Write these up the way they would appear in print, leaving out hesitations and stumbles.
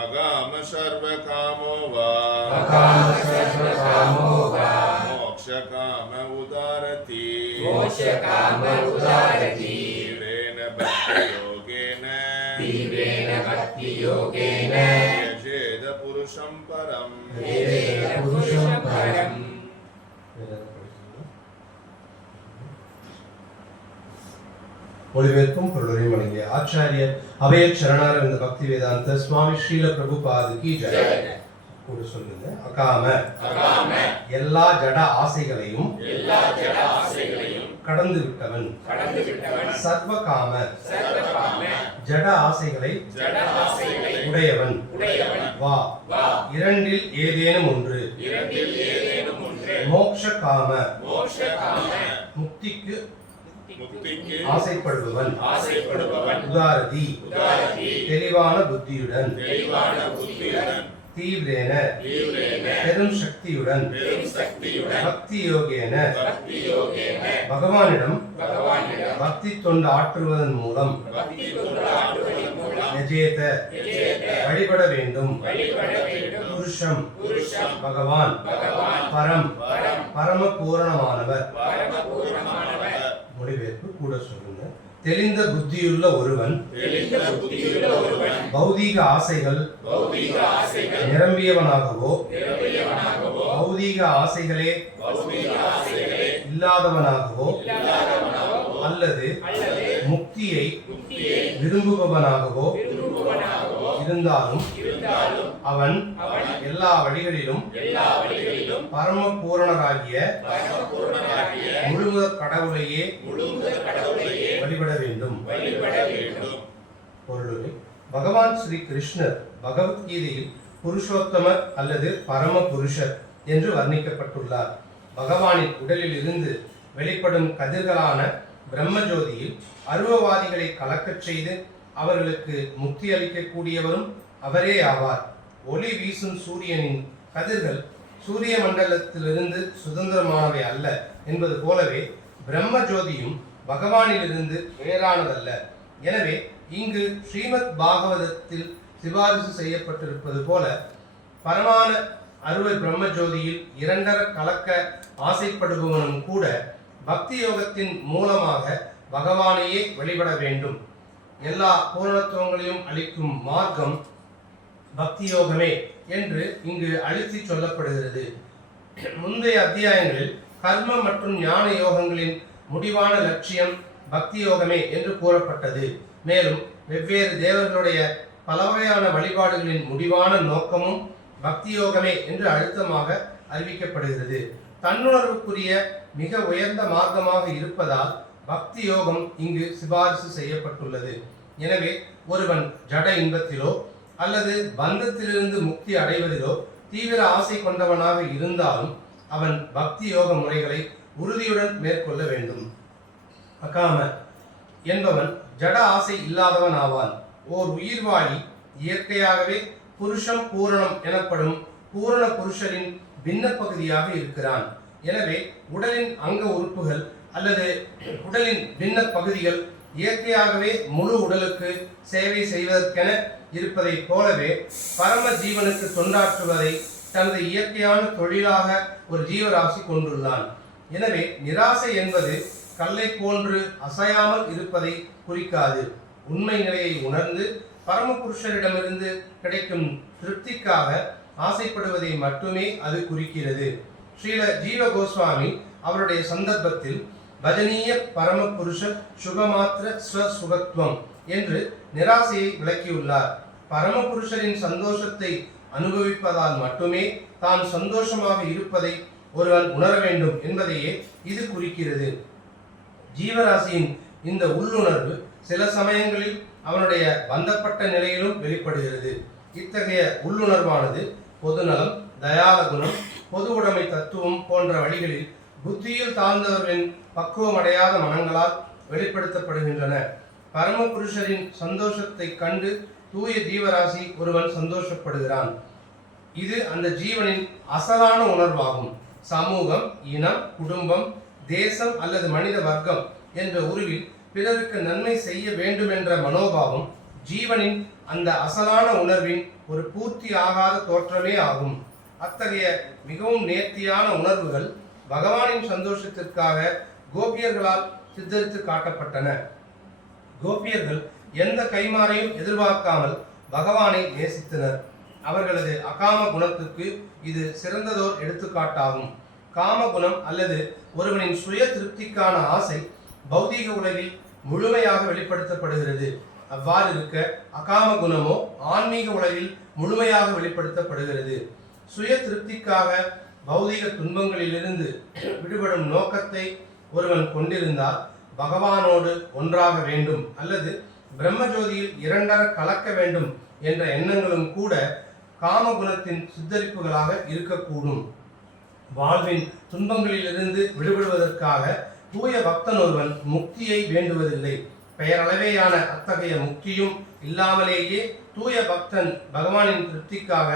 अगाम सर्वकामो वा मोक्षकाम उदारति तीव्रेण भक्ति योगेन यजेद पुरुषं परम् மொழிபெயர்ப்பும் பொருளுரையும் வழங்கிய ஆச்சாரியர் அபய சரணாரவிந்த பக்தி வேதாந்த சுவாமி ஸ்ரீல பிரபுபாது கி ஜெய். கூட சொல்லுங்க. அகாம எல்லா ஜட ஆசைகளையும் கடந்து விட்டவன். சர்வகாம ஜட ஆசைகளை உடையவன். வா இரண்டில் ஏதேனும் ஒன்று. மோக்ஷ காம முக்திக்கு ஆசைப்படுபவன். உதாரதி தெளிவான புத்தியுடன். தீவிரேன பெரும் சக்தியுடன். பக்தி யோகேன பகவானிடம் பக்தி தொண்டு ஆற்றுவதன் மூலம் யஜேத வழிபட வேண்டும். புருஷம் பகவான். பரம் பரம பூரணமானவர். மொழிபெயர்ப்பு கூட சொல்லுங்க. தெளிந்த புத்தியுள்ள ஒருவன் பௌதீக ஆசைகள் நிரம்பியவனாகவோ பௌதீக ஆசைகளே இல்லாதவனாகவோ அல்லது முக்தியை விரும்புபவனாகவோ இருந்தாலும் அவன் எல்லா வழிகளிலும் பரம பூரணராகிய முழுமுதற் கடவுளையே வழிபட வேண்டும். பொருளுரை. பகவான் ஸ்ரீ கிருஷ்ணர் பகவத்கீதையில் புருஷோத்தமர் அல்லது பரம புருஷர் என்று வர்ணிக்கப்பட்டுள்ளார். பகவானின் உடலில் இருந்து வெளிப்படும் கதிர்களான பிரம்மஜோதியில் அருவவாதிகளை கலக்கச் செய்து அவர்களுக்கு முக்தி அளிக்கக்கூடியவரும் அவரே ஆவார். ஒளி வீசும் சூரியனின் கதிர்கள் சூரிய மண்டலத்திலிருந்து சுதந்திரமானவை அல்ல என்பது போலவே பிரம்ம ஜோதியும் பகவானிலிருந்து வேறானதல்ல. எனவே இங்கு ஸ்ரீமத் பாகவதத்தில் சிபாரிசு செய்யப்பட்டிருப்பது போல பரமான அருவை பிரம்ம ஜோதியில் இரண்டர கலக்க ஆசைப்படுபவனும் கூட பக்தி யோகத்தின் மூலமாக பகவானையே வழிபட வேண்டும். எல்லா பூரணத்துவங்களையும் அளிக்கும் மார்க்கம் பக்தி யோகமே என்று இங்கு அழுத்தி சொல்லப்படுகிறது. முந்தைய அத்தியாயங்களில் கர்ம மற்றும் ஞான யோகங்களின் முடிவான லட்சியம் பக்தி யோகமே என்று கூறப்பட்டது. மேலும் வெவ்வேறு தேவர்களுடைய பலவகையான வழிபாடுகளின் முடிவான நோக்கமும் பக்தி யோகமே என்று அழுத்தமாக அறிவிக்கப்படுகிறது. தன்னுணர்வுக்குரிய மிக உயர்ந்த மார்க்கமாக இருப்பதால் பக்தி யோகம் இங்கு சிபாரிசு செய்யப்பட்டுள்ளது. எனவே ஒருவன் ஜட இன்பத்திலோ அல்லது பந்தத்திலிருந்து முக்தி அடைவதிலோ தீவிர ஆசை கொண்டவனாக இருந்தாலும் அவன் பக்தி யோக முறைகளை உறுதியுடன் மேற்கொள்ள வேண்டும். அகாம என்பவன் ஜட ஆசை இல்லாதவன் ஆவான். ஓர் உயிர்வாழி இயற்கையாகவே புருஷம் பூரணம் எனப்படும் பூரண புருஷரின் பின்ன பகுதியாக இருக்கிறான். எனவே உடலின் அங்க உறுப்புகள் அல்லது உடலின் பின்ன பகுதிகள் இயற்கையாகவே முழு உடலுக்கு சேவை செய்வதற்கென இருப்பதை போலவே பரம ஜீவனுக்கு தொண்டாற்றுவதை தனது இயற்கையான தொழிலாக ஒரு ஜீவராசி கொண்டுள்ளான். எனவே நிராசை என்பது கல்லை போன்று அசையாமல் இருப்பதை குறிக்காது. உண்மை நிலையை உணர்ந்து பரமபுருஷரிடமிருந்து கிடைக்கும் திருப்திக்காக ஆசைப்படுவதை மட்டுமே அது குறிக்கிறது. ஸ்ரீல ஜீவ கோஸ்வாமி அவருடைய சந்தர்ப்பத்தில் பஜனீய பரமபுருஷ சுகமாத்திர ஸ்வசுகத்துவம் என்று நிராசையை விளக்கியுள்ளார். பரமபுருஷரின் சந்தோஷத்தை அனுபவிப்பதால் மட்டுமே தான் சந்தோஷமாக இருப்பதை ஒருவன் உணர வேண்டும் என்பதையே இது குறிக்கிறது. ஜீவராசியின் இந்த உள்ளுணர்வு சில சமயங்களில் அவனுடைய பந்தப்பட்ட நிலையிலும் வெளிப்படுகிறது. இத்தகைய உள்ளுணர்வானது பொதுநலம், தயால குணம், பொது உடைமை தத்துவம் போன்ற வழிகளில் புத்தியில் தாழ்ந்தவர்களின் பக்குவமடையாத மனங்களால் வெளிப்படுத்தப்படுகின்றன. பரமபுருஷரின் சந்தோஷத்தை கண்டு தூய ஜீவராசி ஒருவன் சந்தோஷப்படுகிறான். இது அந்த ஜீவனின் அசலான உணர்வாகும். சமூகம், இனம், குடும்பம், தேசம் அல்லது மனித வர்க்கம் என்ற உருவில் பிறருக்கு நன்மை செய்ய வேண்டும் என்ற மனோபாவம் ஜீவனின் அந்த அசலான உணர்வின் ஒரு பூர்த்தி ஆகாத தோற்றமே ஆகும். அத்தகைய மிகவும் நேர்த்தியான உணர்வுகள் பகவானின் சந்தோஷத்திற்காக கோபியர்களால் சித்தரித்து காட்டப்பட்டன. கோபியர்கள் எந்த கைமாறையும் எதிர்பார்க்காமல் பகவானை நேசித்தனர். அவர்களது அகாம குணத்துக்கு இது சிறந்ததோர் எடுத்துக்காட்டாகும். காம குணம் அல்லது ஒருவனின் சுய திருப்திக்கான ஆசை பௌதீக உலகில் முழுமையாக வெளிப்படுத்தப்படுகிறது. அவ்வாறு இருக்க அகாம குணமோ ஆன்மீக உலகில் முழுமையாக வெளிப்படுத்தப்படுகிறது. சுய திருப்திக்காக பௌதீக துன்பங்களிலிருந்து விடுபடும் நோக்கத்தை ஒருவன் கொண்டிருந்தால் பகவானோடு ஒன்றாக வேண்டும் அல்லது பிரம்மஜோதியில் இரண்டர கலக்க வேண்டும் என்ற எண்ணங்களும் கூட காமகுணத்தின் சித்தரிப்புகளாக இருக்கக்கூடும். வாழ்வின் துன்பங்களிலிருந்து விடுபடுவதற்காக தூய பக்தன் ஒருவன் முக்தியை வேண்டுவதில்லை. பெயரளவேயான அத்தகைய முக்தியும் இல்லாமலேயே தூய பக்தன் பகவானின் திருப்திக்காக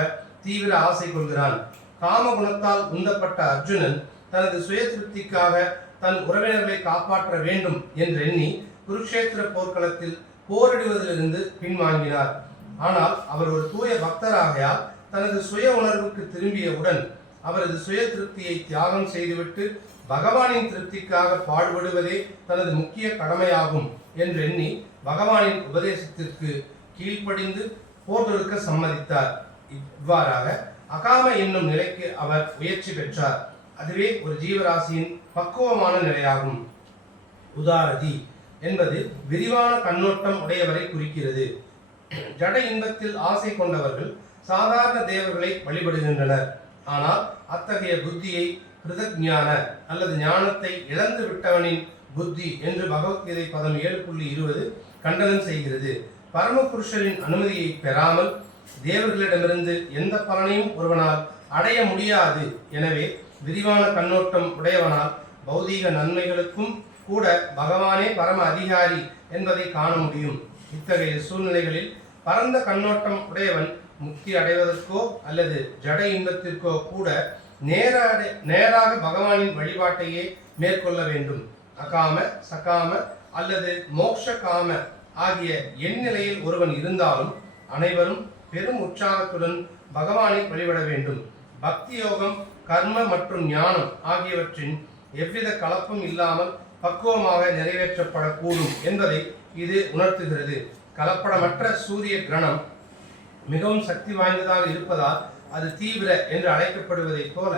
தீவிர ஆசை கொள்கிறான். காமகுணத்தால் உந்தப்பட்ட அர்ஜுனன் தனது சுய திருப்திக்காக தன் உறவினர்களை காப்பாற்ற வேண்டும் என்றெண்ணி குருக்ஷேத்திர போர்க்களத்தில் போரிடுவதிலிருந்து பின்வாங்கினார். ஆனால் அவர் ஒரு தூய பக்தராகையால் தனது சுய உணர்வுக்கு திரும்பியவுடன் அவரது சுய திருப்தியை தியாகம் செய்துவிட்டு பகவானின் திருப்திக்காக பாடுபடுவதே தனது முக்கிய கடமையாகும் என்று எண்ணி பகவானின் உபதேசத்திற்கு கீழ்ப்படிந்து போர் தொடுக்க சம்மதித்தார். இவ்வாறாக அகாம என்னும் நிலைக்கு அவர் முயற்சி பெற்றார். அதுவே ஒரு ஜீவராசியின் பக்குவமான நிலையாகும். உதாரதி என்பது விரிவான கண்ணோட்டம் உடையவரை குறிக்கிறது. ஜட இன்பத்தில் ஆசை கொண்டவர்கள் சாதாரண தேவர்களை வழிபடுகின்றனர். ஆனால் அத்தகைய புத்தியை கிருதஞான அல்லது ஞானத்தை இழந்து விட்டவனின் புத்தி என்று பகவத்கீதை பதம் 7.20 கண்டனம் செய்கிறது. பரமபுருஷரின் அனுமதியை பெறாமல் தேவர்களிடமிருந்து எந்த பலனையும் ஒருவனால் அடைய முடியாது. எனவே விரிவான கண்ணோட்டம் உடையவனால் பௌதீக நன்மைகளுக்கும் கூட பகவானே பரம அதிகாரி என்பதை காண முடியும். இத்தகைய சூழ்நிலைகளில் பரந்த கண்ணோட்டம் உடையவன் முக்தி அடைவதற்கோ அல்லது ஜட இன்பத்திற்கோ கூட நேராக பகவானின் வழிபாட்டையே மேற்கொள்ள வேண்டும். அகாம, சகாம அல்லது மோக்ஷ காம ஆகிய எந்நிலையில் ஒருவன் இருந்தாலும் அனைவரும் பெரும் உற்சாகத்துடன் பகவானை வழிபட வேண்டும். பக்தி யோகம், கர்ம மற்றும் ஞானம் ஆகியவற்றின் எவ்வித கலப்பும் இல்லாமல் பக்குவமாக நிறைவேற்றப்படக்கூடும் என்பதை இது உணர்த்துகிறது. கலப்படமற்ற சூரிய கிரணம் மிகவும் சக்தி வாய்ந்ததாக இருப்பதால் அது தீவிர என்று அழைக்கப்படுவதைப் போல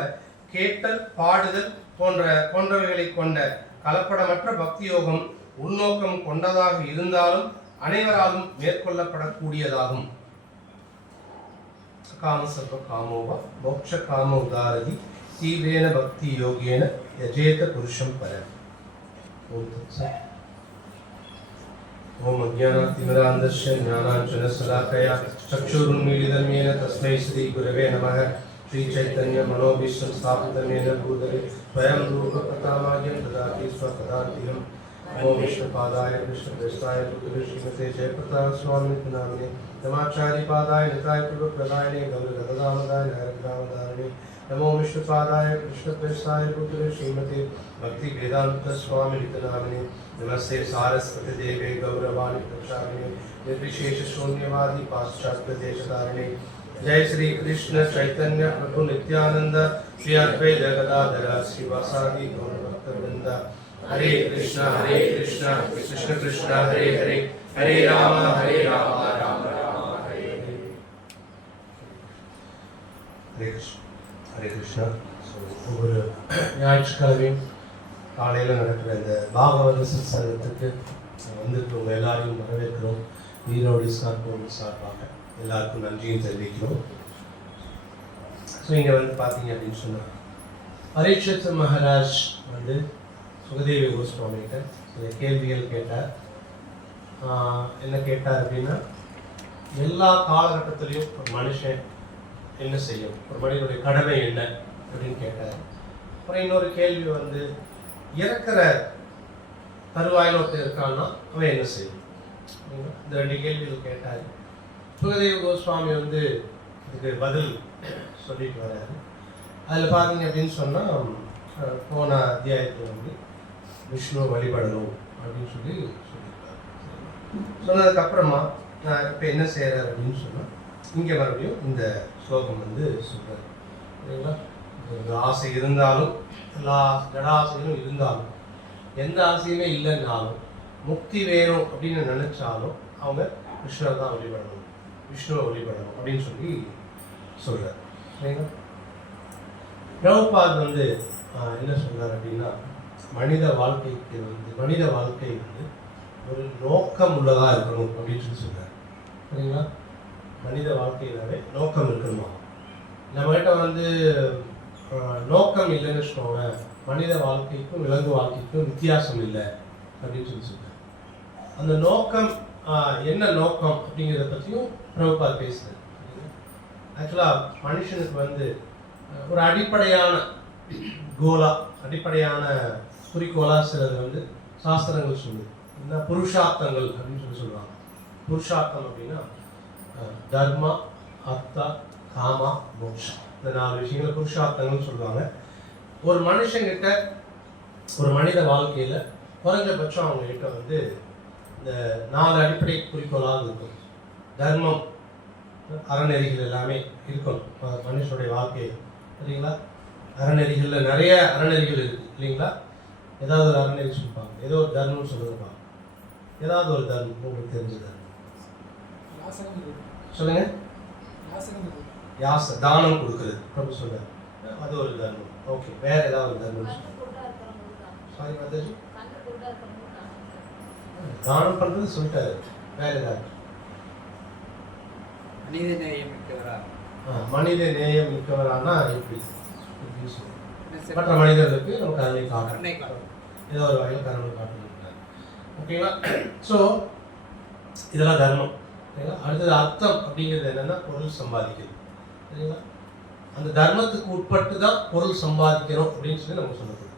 கேட்டல், பாடுதல் போன்றவைகளை கொண்ட கலப்படமற்ற பக்தி யோகம் உள்நோக்கம் கொண்டதாக இருந்தாலும் அனைவராலும் மேற்கொள்ளப்படக்கூடியதாகும். காம சர்வ காமோவா மோட்ச காம உதாரதி தீவிரேன பக்தி யோகேன யஜேத புருஷம் பர. ஓம் அஜ்ஞானாதிமிராந்தஸ்ய ஞானாஞ்சனசலாக்கயா சக்ஷுருன்மீலிதம் येन तस्मै श्री गुरवे नमः. श्री चैतन्य मनोभीष्टं स्थापितं येन भूतले स्वयं रूपकथामार्यं ददाति स्वपदान्तिकम्. ओम विष्णुपादाय कृष्णप्रेष्ठाय पुत्रे श्रीमते जयप्रकाश स्वामिनिति नामिने नमाचार्यपादाय निताय प्रदायने गौरगदामदाय नगरग्रामदारिणे. नमो विष्णुपादाय कृष्णप्रेष्ठाय पुत्रे श्रीमते भक्ति वेदांत स्वामिनिति नामिने. नमस्ते सारस्वती देवे गौरवाणी प्रचारिणे निर्विशेष शून्यवादी पाश्चात्य देशधारिणे. जय श्री कृष्ण चैतन्य प्रभु नित्यानंद श्री अद्वैत गदाधर श्रीवासादि गौरभक्तवृंद. हरे कृष्ण कृष्ण कृष्ण हरे हरे, हरे राम राम राम हरे हरे. हरे कृष्ण हरे कृष्ण. ஒவ்வொரு ஞாயிற்றுக்கிழமையும் காலையில் நடக்கிற இந்த பாகவத சத்சங்கத்துக்கு வந்திருக்கிறவங்க எல்லாரையும் வரவேற்கிறோம். ஈரோடு சார்போடு சார்பாக எல்லாருக்கும் நன்றியும் தெரிவிக்கிறோம். ஸோ இங்கே வந்து பார்த்தீங்க அப்படின்னு சொன்னால் பரீட்சித் மகாராஜ் வந்து சுகதேவி கோஸ்வாமிகிட்ட சில கேள்விகள் கேட்டார். என்ன கேட்டார் அப்படின்னா, எல்லா காலகட்டத்திலையும் ஒரு மனுஷன் என்ன செய்யும், ஒரு மனிதனுடைய கடமை என்ன அப்படின்னு கேட்டார். அப்புறம் இன்னொரு கேள்வி வந்து, இறக்கிற தருவாயில் ஒருத்தர் இருக்கான்னா அவன் என்ன செய்யும். இந்த 2 கேள்விகள் கேட்டார். சுகதேவ கோஸ்வாமி வந்து இதுக்கு பதில் சொல்லிட்டு வர்றாரு. அதில் பார்த்தீங்க அப்படின்னு சொன்னால், போன அத்தியாயத்தில் வந்து விஷ்ணுவை வழிபடணும் அப்படின்னு சொல்லியிருக்காரு. சொன்னதுக்கப்புறமா நான் இப்போ என்ன செய்கிறார் அப்படின்னு சொன்னால் இங்கே மறுபடியும் இந்த ஸ்லோகம் வந்து சொல்கிறார் சரிங்களா. ஒரு ஆசை இருந்தாலும் எல்லா ஜடாசைகளும் இருந்தாலும் எந்த ஆசையுமே இல்லைன்னாலும் முக்தி வேணும் அப்படின்னு நினைச்சாலும் அவங்க கிருஷ்ணரை தான் வழிபடணும், விஷ்ணுவை வழிபடணும் அப்படின்னு சொல்லி சொல்கிறார் சரிங்களா. பிரபுபாத் வந்து என்ன சொல்றார் அப்படின்னா மனித வாழ்க்கை வந்து ஒரு நோக்கம் உள்ளதாக இருக்கணும் அப்படின்னு சொல்லி சொல்றார் சரிங்களா. மனித வாழ்க்கையினாவே நோக்கம் இருக்கணுமா. நம்மகிட்ட வந்து நோக்கம் இல்லைன்னு வச்சுக்கோங்க, மனித வாழ்க்கைக்கும் விலங்கு வாழ்க்கைக்கும் வித்தியாசம் இல்லை அப்படின்னு சொல்லி சொல்றார். அந்த நோக்கம் என்ன நோக்கம் அப்படிங்கிறத பற்றியும் பிரபுபாத் பேசுறாரு. ஆக்சுவலாக மனுஷனுக்கு வந்து ஒரு அடிப்படையான அடிப்படையான குறிக்கோளாக சிலது வந்து சாஸ்திரங்கள் சொல்லுது. என்ன புருஷார்த்தங்கள் அப்படின்னு சொல்லி சொல்லுவாங்க. புருஷார்த்தம் அப்படின்னா தர்மா, அர்த்தா, காமா, மோக்ஷம், இந்த 4 விஷயங்கள் புருஷார்த்தங்கள்னு சொல்லுவாங்க. ஒரு மனுஷங்கிட்ட ஒரு மனித வாழ்க்கையில் குறைஞ்சபட்சம் அவங்ககிட்ட வந்து இந்த 4 அடிப்படை குறிக்கோளாக இருக்கும். தர்மம், அறநெறிகள் எல்லாமே இருக்கணும் மனுஷனுடைய வாழ்க்கையில் சரிங்களா. அறநெறிகளில் நிறைய அறநெறிகள் இருக்குது இல்லைங்களா. ஏதாவது ஒரு அறநெறி சொல்லுவாங்க, ஏதோ ஒரு தர்மம் சொல்லுங்கப்பா, ஏதாவது ஒரு தர்மம் உங்களுக்கு தெரிஞ்ச தர்மம் சொல்லுங்க. யாச தானம் கொடுக்குறது பிரபு சொல்ற, அது ஒரு தர்மம். ஓகே, வேற ஏதாவது ஒரு தர்மம் சாரி மாதாஜி, தானம் பண்றது சொல்லிட்டாரு. வேற ஏதாவது மனித நேயம் மிக்கவரானா எப்படி மற்ற மனிதர்களுக்கு நம்ம கருணை காட்டணும், ஏதோ ஒரு வகையில் கருணை காட்டணும். ஓகேங்களா. ஸோ இதெல்லாம் தர்மம் சரிங்களா. அடுத்தது அர்த்தம் அப்படிங்கிறது என்னன்னா பொருள் சம்பாதிக்கிறது சரிங்களா. அந்த தர்மத்துக்கு உட்பட்டு தான் பொருள் சம்பாதிக்கணும் அப்படின்னு சொல்லி நம்ம சொல்லக்கூடாது.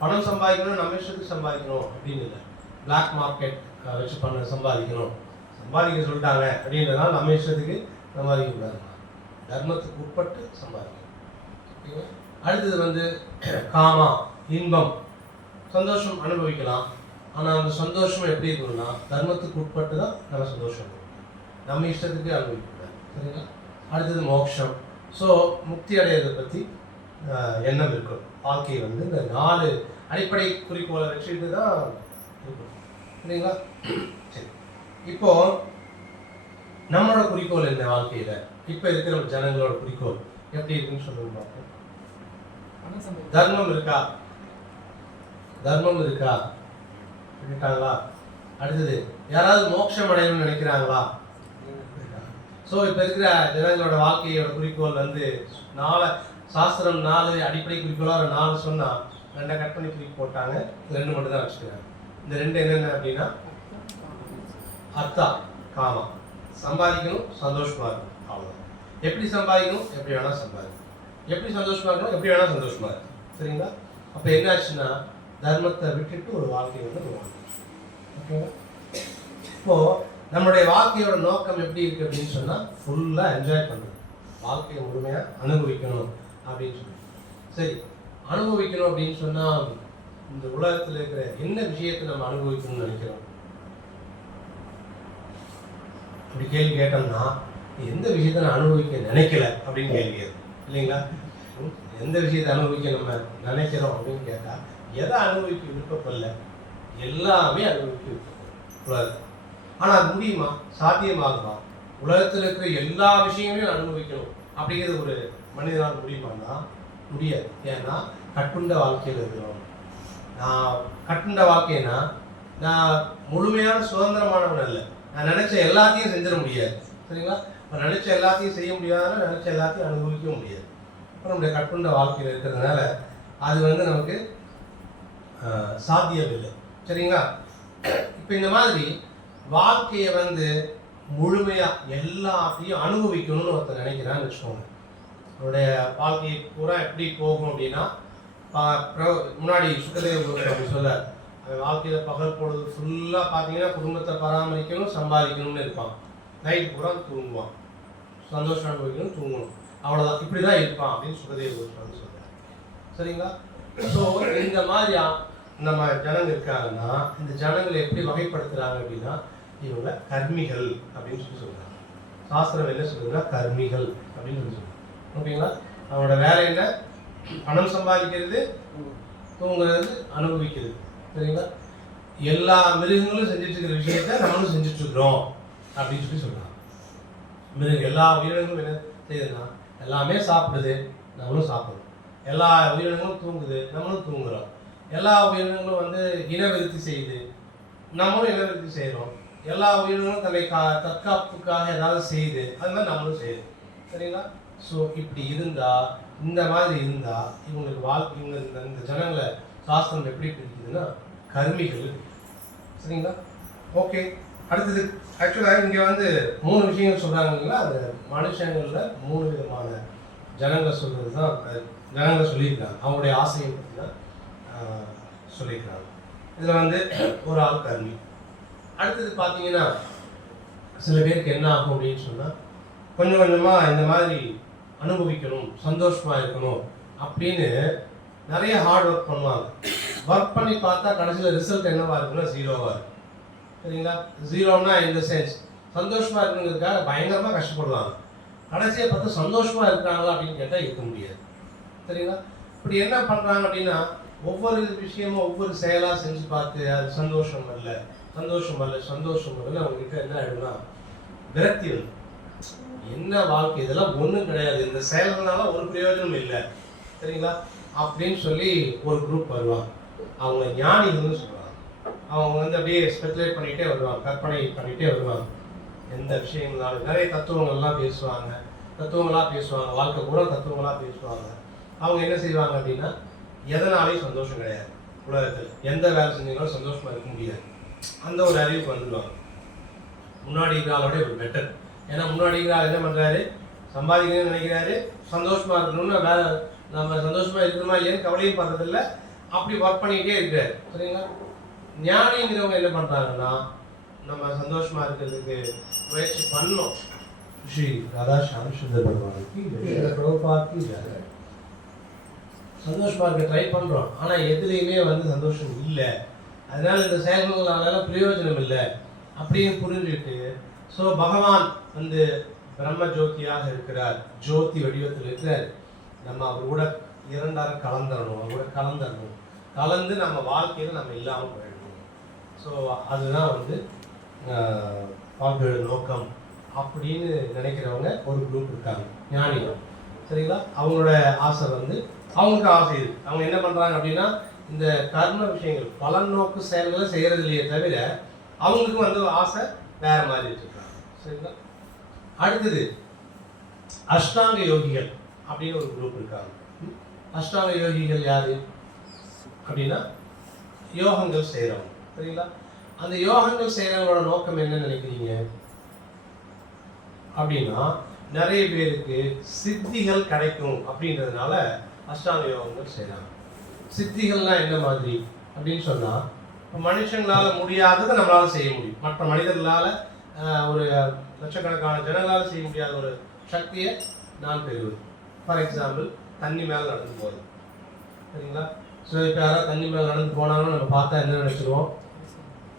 பணம் சம்பாதிக்கணும் நம்ம இஷ்டத்துக்கு சம்பாதிக்கணும் அப்படின்னு இல்லை. பிளாக் மார்க்கெட் வச்சு சம்பாதிக்க சொல்லிட்டாங்க அப்படின்றதுனால நம்ம இஷ்டத்துக்கு சம்பாதிக்கக்கூடாது. தர்மத்துக்கு உட்பட்டு சம்பாதிக்கணும். ஓகேங்களா. அடுத்தது வந்து காமா, இன்பம், சந்தோஷம் அனுபவிக்கலாம். ஆனால் அந்த சந்தோஷம் எப்படி இருக்கணும்னா தர்மத்துக்கு உட்பட்டு தான் நம்ம சந்தோஷம் நம்ம இஷ்டத்துக்கு அனுபவிக்கக்கூடாது சரிங்களா. அடுத்தது மோட்சம். ஸோ முக்தி அடையிறதை பற்றி எண்ணம் இருக்கும். வாழ்க்கை வந்து இந்த 4 அடிப்படை குறிக்கோளை வச்சுட்டு தான் இருக்கும் சரிங்களா. சரி, இப்போ நம்மளோட குறிக்கோள் என்ன வாழ்க்கையில், இப்போ இருக்கிற ஜனங்களோட குறிக்கோள் எப்படி இருக்குன்னு சொல்லுங்க பார்ப்போம். தர்மம் இருக்கா கேட்டாங்களா. அடுத்தது யாராவது மோட்சம் அடையணும்னு நினைக்கிறாங்களா. ஸோ இப்போ இருக்கிற ஜனங்களோட வாழ்க்கையோட குறிக்கோள் வந்து 4 சாஸ்திரம் 4 அடிப்படை குறிக்கோளாக ஒரு 4 சொன்னால் 2 கட் பண்ணி குறிக்கி போட்டாங்க. 2 மட்டும் தான் வச்சுக்கிறாங்க. இந்த 2 என்னென்ன அப்படின்னா அர்த்தா, காமா, சம்பாதிக்கணும், சந்தோஷமா இருக்கும், அவ்வளோதான். எப்படி சம்பாதிக்கணும், எப்படி வேணால் சம்பாதிக்கணும், எப்படி சந்தோஷமா இருக்கணும், எப்படி வேணால் சந்தோஷமா இருக்கும் சரிங்களா. அப்போ என்ன ஆச்சுன்னா தர்மத்தை விட்டுட்டு ஒரு வாழ்க்கை வந்து வாழ்க்கை ஓகேங்களா. இப்போது நம்மளுடைய வாழ்க்கையோட நோக்கம் எப்படி இருக்குது அப்படின்னு சொன்னால் ஃபுல்லாக என்ஜாய் பண்ணுறது, வாழ்க்கையை முழுமையாக அனுபவிக்கணும் அப்படின்னு சொல்லி. சரி, அனுபவிக்கணும் அப்படின்னு சொன்னால் இந்த உலகத்தில் இருக்கிற என்ன விஷயத்தை நம்ம அனுபவிக்கணும்னு நினைக்கிறோம் அப்படி கேள்வி கேட்டோம்னா எந்த விஷயத்தை நான் அனுபவிக்க நினைக்கல அப்படின்னு கேள்வி இல்லைங்களா. எந்த விஷயத்தை அனுபவிக்க நம்ம நினைக்கிறோம் அப்படின்னு கேட்டால் எதை அனுபவிக்க விருப்பப்படல, எல்லாமே அனுபவிக்க விருப்பப்படும். ஆனால் அது முடியுமா, சாத்தியமாகுமா? உலகத்தில் இருக்கிற எல்லா விஷயங்களையும் அனுபவிக்கணும் அப்படிங்கிறது ஒரு மனிதனால் முடியுமான்னா முடியாது. ஏன்னா கட்டுண்ட வாழ்க்கையில் இருக்கிறோம். நான் கட்டுண்ட வாழ்க்கைன்னா நான் முழுமையான சுதந்திரமானவன் அல்ல. நான் நினைச்ச எல்லாத்தையும் செஞ்சிட முடியாது சரிங்களா. இப்போ நினைச்ச எல்லாத்தையும் செய்ய முடியாதுன்னா நினைச்ச எல்லாத்தையும் அனுபவிக்க முடியாது. இப்போ நம்முடைய கட்டுண்ட வாழ்க்கையில் இருக்கிறதுனால அது வந்து நமக்கு சாத்தியம் இல்லை சரிங்களா. இப்போ இந்த மாதிரி வாழ்க்கையை வந்து முழுமையாக எல்லாத்தையும் அனுபவிக்கணும்னு ஒருத்தர் நினைக்கிறான்னு வச்சுக்கோங்க. அவருடைய வாழ்க்கை பூரா எப்படி போகும் அப்படின்னா முன்னாடி சுக்கதேவ கோஸ்வாமி சொல்ல வாழ்க்கையில் பகல் பொழுது ஃபுல்லாக பார்த்தீங்கன்னா குடும்பத்தை பராமரிக்கணும், சம்பாதிக்கணும்னு இருப்பான். நைட் பூரா தூங்குவான், சந்தோஷம் அனுபவிக்கணும், தூங்கணும், அவ்வளோதான், இப்படி தான் இருப்பான் அப்படின்னு சுக்கதேவ கோஸ்வாமி சொல்கிறார் சரிங்களா. ஸோ இந்த மாதிரி நம்ம ஜனங்க இருக்காங்கன்னா இந்த ஜனங்களை எப்படி வகைப்படுத்துகிறாங்க அப்படின்னா இவங்க கர்மிகள் அப்படின்னு சொல்லி சொல்கிறாங்க. சாஸ்திரம் என்ன சொல்லுதுன்னா கர்மிகள் அப்படின்னு சொல்லி சொல்லுவாங்க. ஓகேங்களா? அவனோட வேலை என்ன? பணம் சம்பாதிக்கிறது, தூங்குறது, அனுபவிக்கிறது. சரிங்களா? எல்லா மிருகங்களும் செஞ்சுட்டு இருக்கிற விஷயத்த நம்மளும் செஞ்சுட்டு இருக்கிறோம் அப்படின்னு சொல்லி சொல்றாங்க. மிருகம் எல்லா உயிரினங்களும் என்ன செய்யுதுன்னா எல்லாமே சாப்பிடுது, நம்மளும் சாப்பிடுறோம். எல்லா உயிரினங்களும் தூங்குது, நம்மளும் தூங்குறோம். எல்லா உயிரினங்களும் வந்து இனவிருத்தி செய்யுது, நம்மளும் இனவிருத்தி செய்கிறோம். எல்லா உயிரினங்களும் தன்னை தற்காப்புக்காக ஏதாவது செய்யுது, அது மாதிரி நம்மளும் செய்யுது. சரிங்களா? ஸோ இப்படி இருந்தால், இந்த மாதிரி இருந்தால் இவங்களுக்கு வாழ்க்கை இந்த ஜனங்களை சாஸ்திரம் எப்படி பிரிக்குதுன்னா கர்மிகள். சரிங்களா? ஓகே. அடுத்தது ஆக்சுவலாக இங்கே வந்து 3 விஷயங்கள் சொல்கிறாங்க இல்லைங்களா? அந்த மனுஷங்களில் 3 விதமான ஜனங்களை சொல்கிறது தான் ஜனங்களை சொல்லியிருக்காங்க. அவங்களுடைய ஆசையை பற்றி தான் சொல்லியிருக்காங்க. இதில் வந்து ஒரு ஆள் கர்மி. அடுத்தது பார்த்தீங்கன்னா சில பேருக்கு என்ன ஆகும் அப்படின்னு சொன்னால், கொஞ்சம் கொஞ்சமாக இந்த மாதிரி அனுபவிக்கணும், சந்தோஷமாக இருக்கணும் அப்படின்னு நிறைய ஹார்ட் ஒர்க் பண்ணுவாங்க. ஒர்க் பண்ணி பார்த்தா கடைசியில் ரிசல்ட் என்னவாக இருக்குன்னா 0வாக இருக்கும். சரிங்களா? 0ன்னா இந்த சென்ஸ் சந்தோஷமாக இருக்குங்கிறதுக்காக பயங்கரமாக கஷ்டப்படுவாங்க. கடைசியை பார்த்தா சந்தோஷமாக இருக்கிறாங்களா அப்படின்னு கேட்டால் இருக்க முடியாது. சரிங்களா? இப்படி என்ன பண்ணுறாங்க அப்படின்னா, ஒவ்வொரு விஷயமும் ஒவ்வொரு செயலாக செஞ்சு பார்த்து அது சந்தோஷம் வரல அவங்ககிட்ட என்ன ஆகிடும்னா விரக்தி வந்து என்ன வாழ்க்கை, இதெல்லாம் ஒன்றும் கிடையாது, இந்த செயல்களால ஒரு பிரயோஜனம் இல்லை. சரிங்களா? அப்படின்னு சொல்லி ஒரு குரூப் வருவாங்க. அவங்க ஞானிகள்னு சொல்லுவாங்க. அவங்க வந்து அப்படியே ஸ்பெகுலேட் பண்ணிகிட்டே வருவாங்க, கற்பனை பண்ணிகிட்டே வருவாங்க. எந்த விஷயங்களாலும் நிறைய தத்துவங்கள்லாம் பேசுவாங்க, வாழ்க்கை பூரா தத்துவங்களாக பேசுவாங்க. அவங்க என்ன செய்வாங்க அப்படின்னா, எதனாலையும் சந்தோஷம் கிடையாது உலகத்தில், எந்த வேலை செஞ்சீங்களும் சந்தோஷமாக இருக்க முடியாது, அந்த ஒரு அறிவுக்கு வந்துடுவாங்க. முன்னாடி இருக்கிறாலோட ஒரு பெட்டர். ஏன்னா முன்னாடி இருக்கிற என்ன பண்ணுறாரு, சம்பாதிக்கணும்னு நினைக்கிறாரு, சந்தோஷமாக இருக்கணும்னு வேலை, நம்ம சந்தோஷமாக இருக்கணுமா இல்லைன்னு கவலையும் பண்ணுறதில்ல, அப்படி ஒர்க் பண்ணிக்கிட்டே இருக்கிறாரு. சரிங்களா? ஞானிங்கிறவங்க என்ன பண்ணுறாங்கன்னா, நம்ம சந்தோஷமாக இருக்கிறதுக்கு முயற்சி பண்ணோம். ஸ்ரீ ராதா ஷாம் சுந்தர் பகவானுக்கு சந்தோஷமாக இருக்க ட்ரை பண்ணுறோம், ஆனால் எதுலேயுமே வந்து சந்தோஷம் இல்லை, அதனால் இந்த செயல்களால பிரயோஜனம் இல்லை அப்படின்னு புரிஞ்சுட்டு, ஸோ பகவான் வந்து பிரம்ம ஜோதியாக இருக்கிறார், ஜோதி வடிவத்தில் இருக்கிறார். நம்ம அவர் கூட இரண்டாரம் கலந்துடணும், அவர் கூட கலந்து நம்ம வாழ்க்கையில் நம்ம இல்லாமல் போயிடணும். ஸோ அதுதான் வந்து வாழ்க்கையோட நோக்கம் அப்படின்னு நினைக்கிறவங்க ஒரு குரூப் இருக்காங்க, ஞானிகள். சரிங்களா? அவங்களோட ஆசை வந்து அவங்களுக்கு ஆசை இருக்குது. அவங்க என்ன பண்ணுறாங்க அப்படின்னா, இந்த கர்ம விஷயங்கள் பலன் நோக்கு செயல்களை செய்கிறது இல்லையே தவிர அவங்களுக்கு வந்து ஆசை வேற மாதிரி வச்சுருக்காங்க. சரிங்களா? அடுத்தது அஷ்டாங்க யோகிகள் அப்படின்னு ஒரு குரூப் இருக்காங்க. அஷ்டாங்க யோகிகள் யாரு அப்படின்னா யோகங்கள் செய்கிறவங்க. சரிங்களா? அந்த யோகங்கள் செய்கிறவங்களோட நோக்கம் என்ன நினைக்கிறீங்க அப்படின்னா, நிறைய பேருக்கு சித்திகள் கிடைக்கும் அப்படின்றதுனால அஷ்டாங்க யோகங்கள் செய்கிறாங்க. சித்திகள்லாம் என்ன மாதிரி அப்படின்னு சொன்னால், மனுஷங்களால் முடியாததை நம்மளால் செய்ய முடியும். மற்ற மனிதர்களால் ஒரு லட்சக்கணக்கான ஜனங்களால் செய்ய முடியாத ஒரு சக்தியை நான் பெறுவது. ஃபார் எக்ஸாம்பிள், தண்ணி மேலே நடந்து போகிறது. சரிங்களா? ஸோ இப்போ யாராவது தண்ணி மேலே நடந்து போனாலும் நம்ம பார்த்தா என்ன நினச்சிடுவோம்,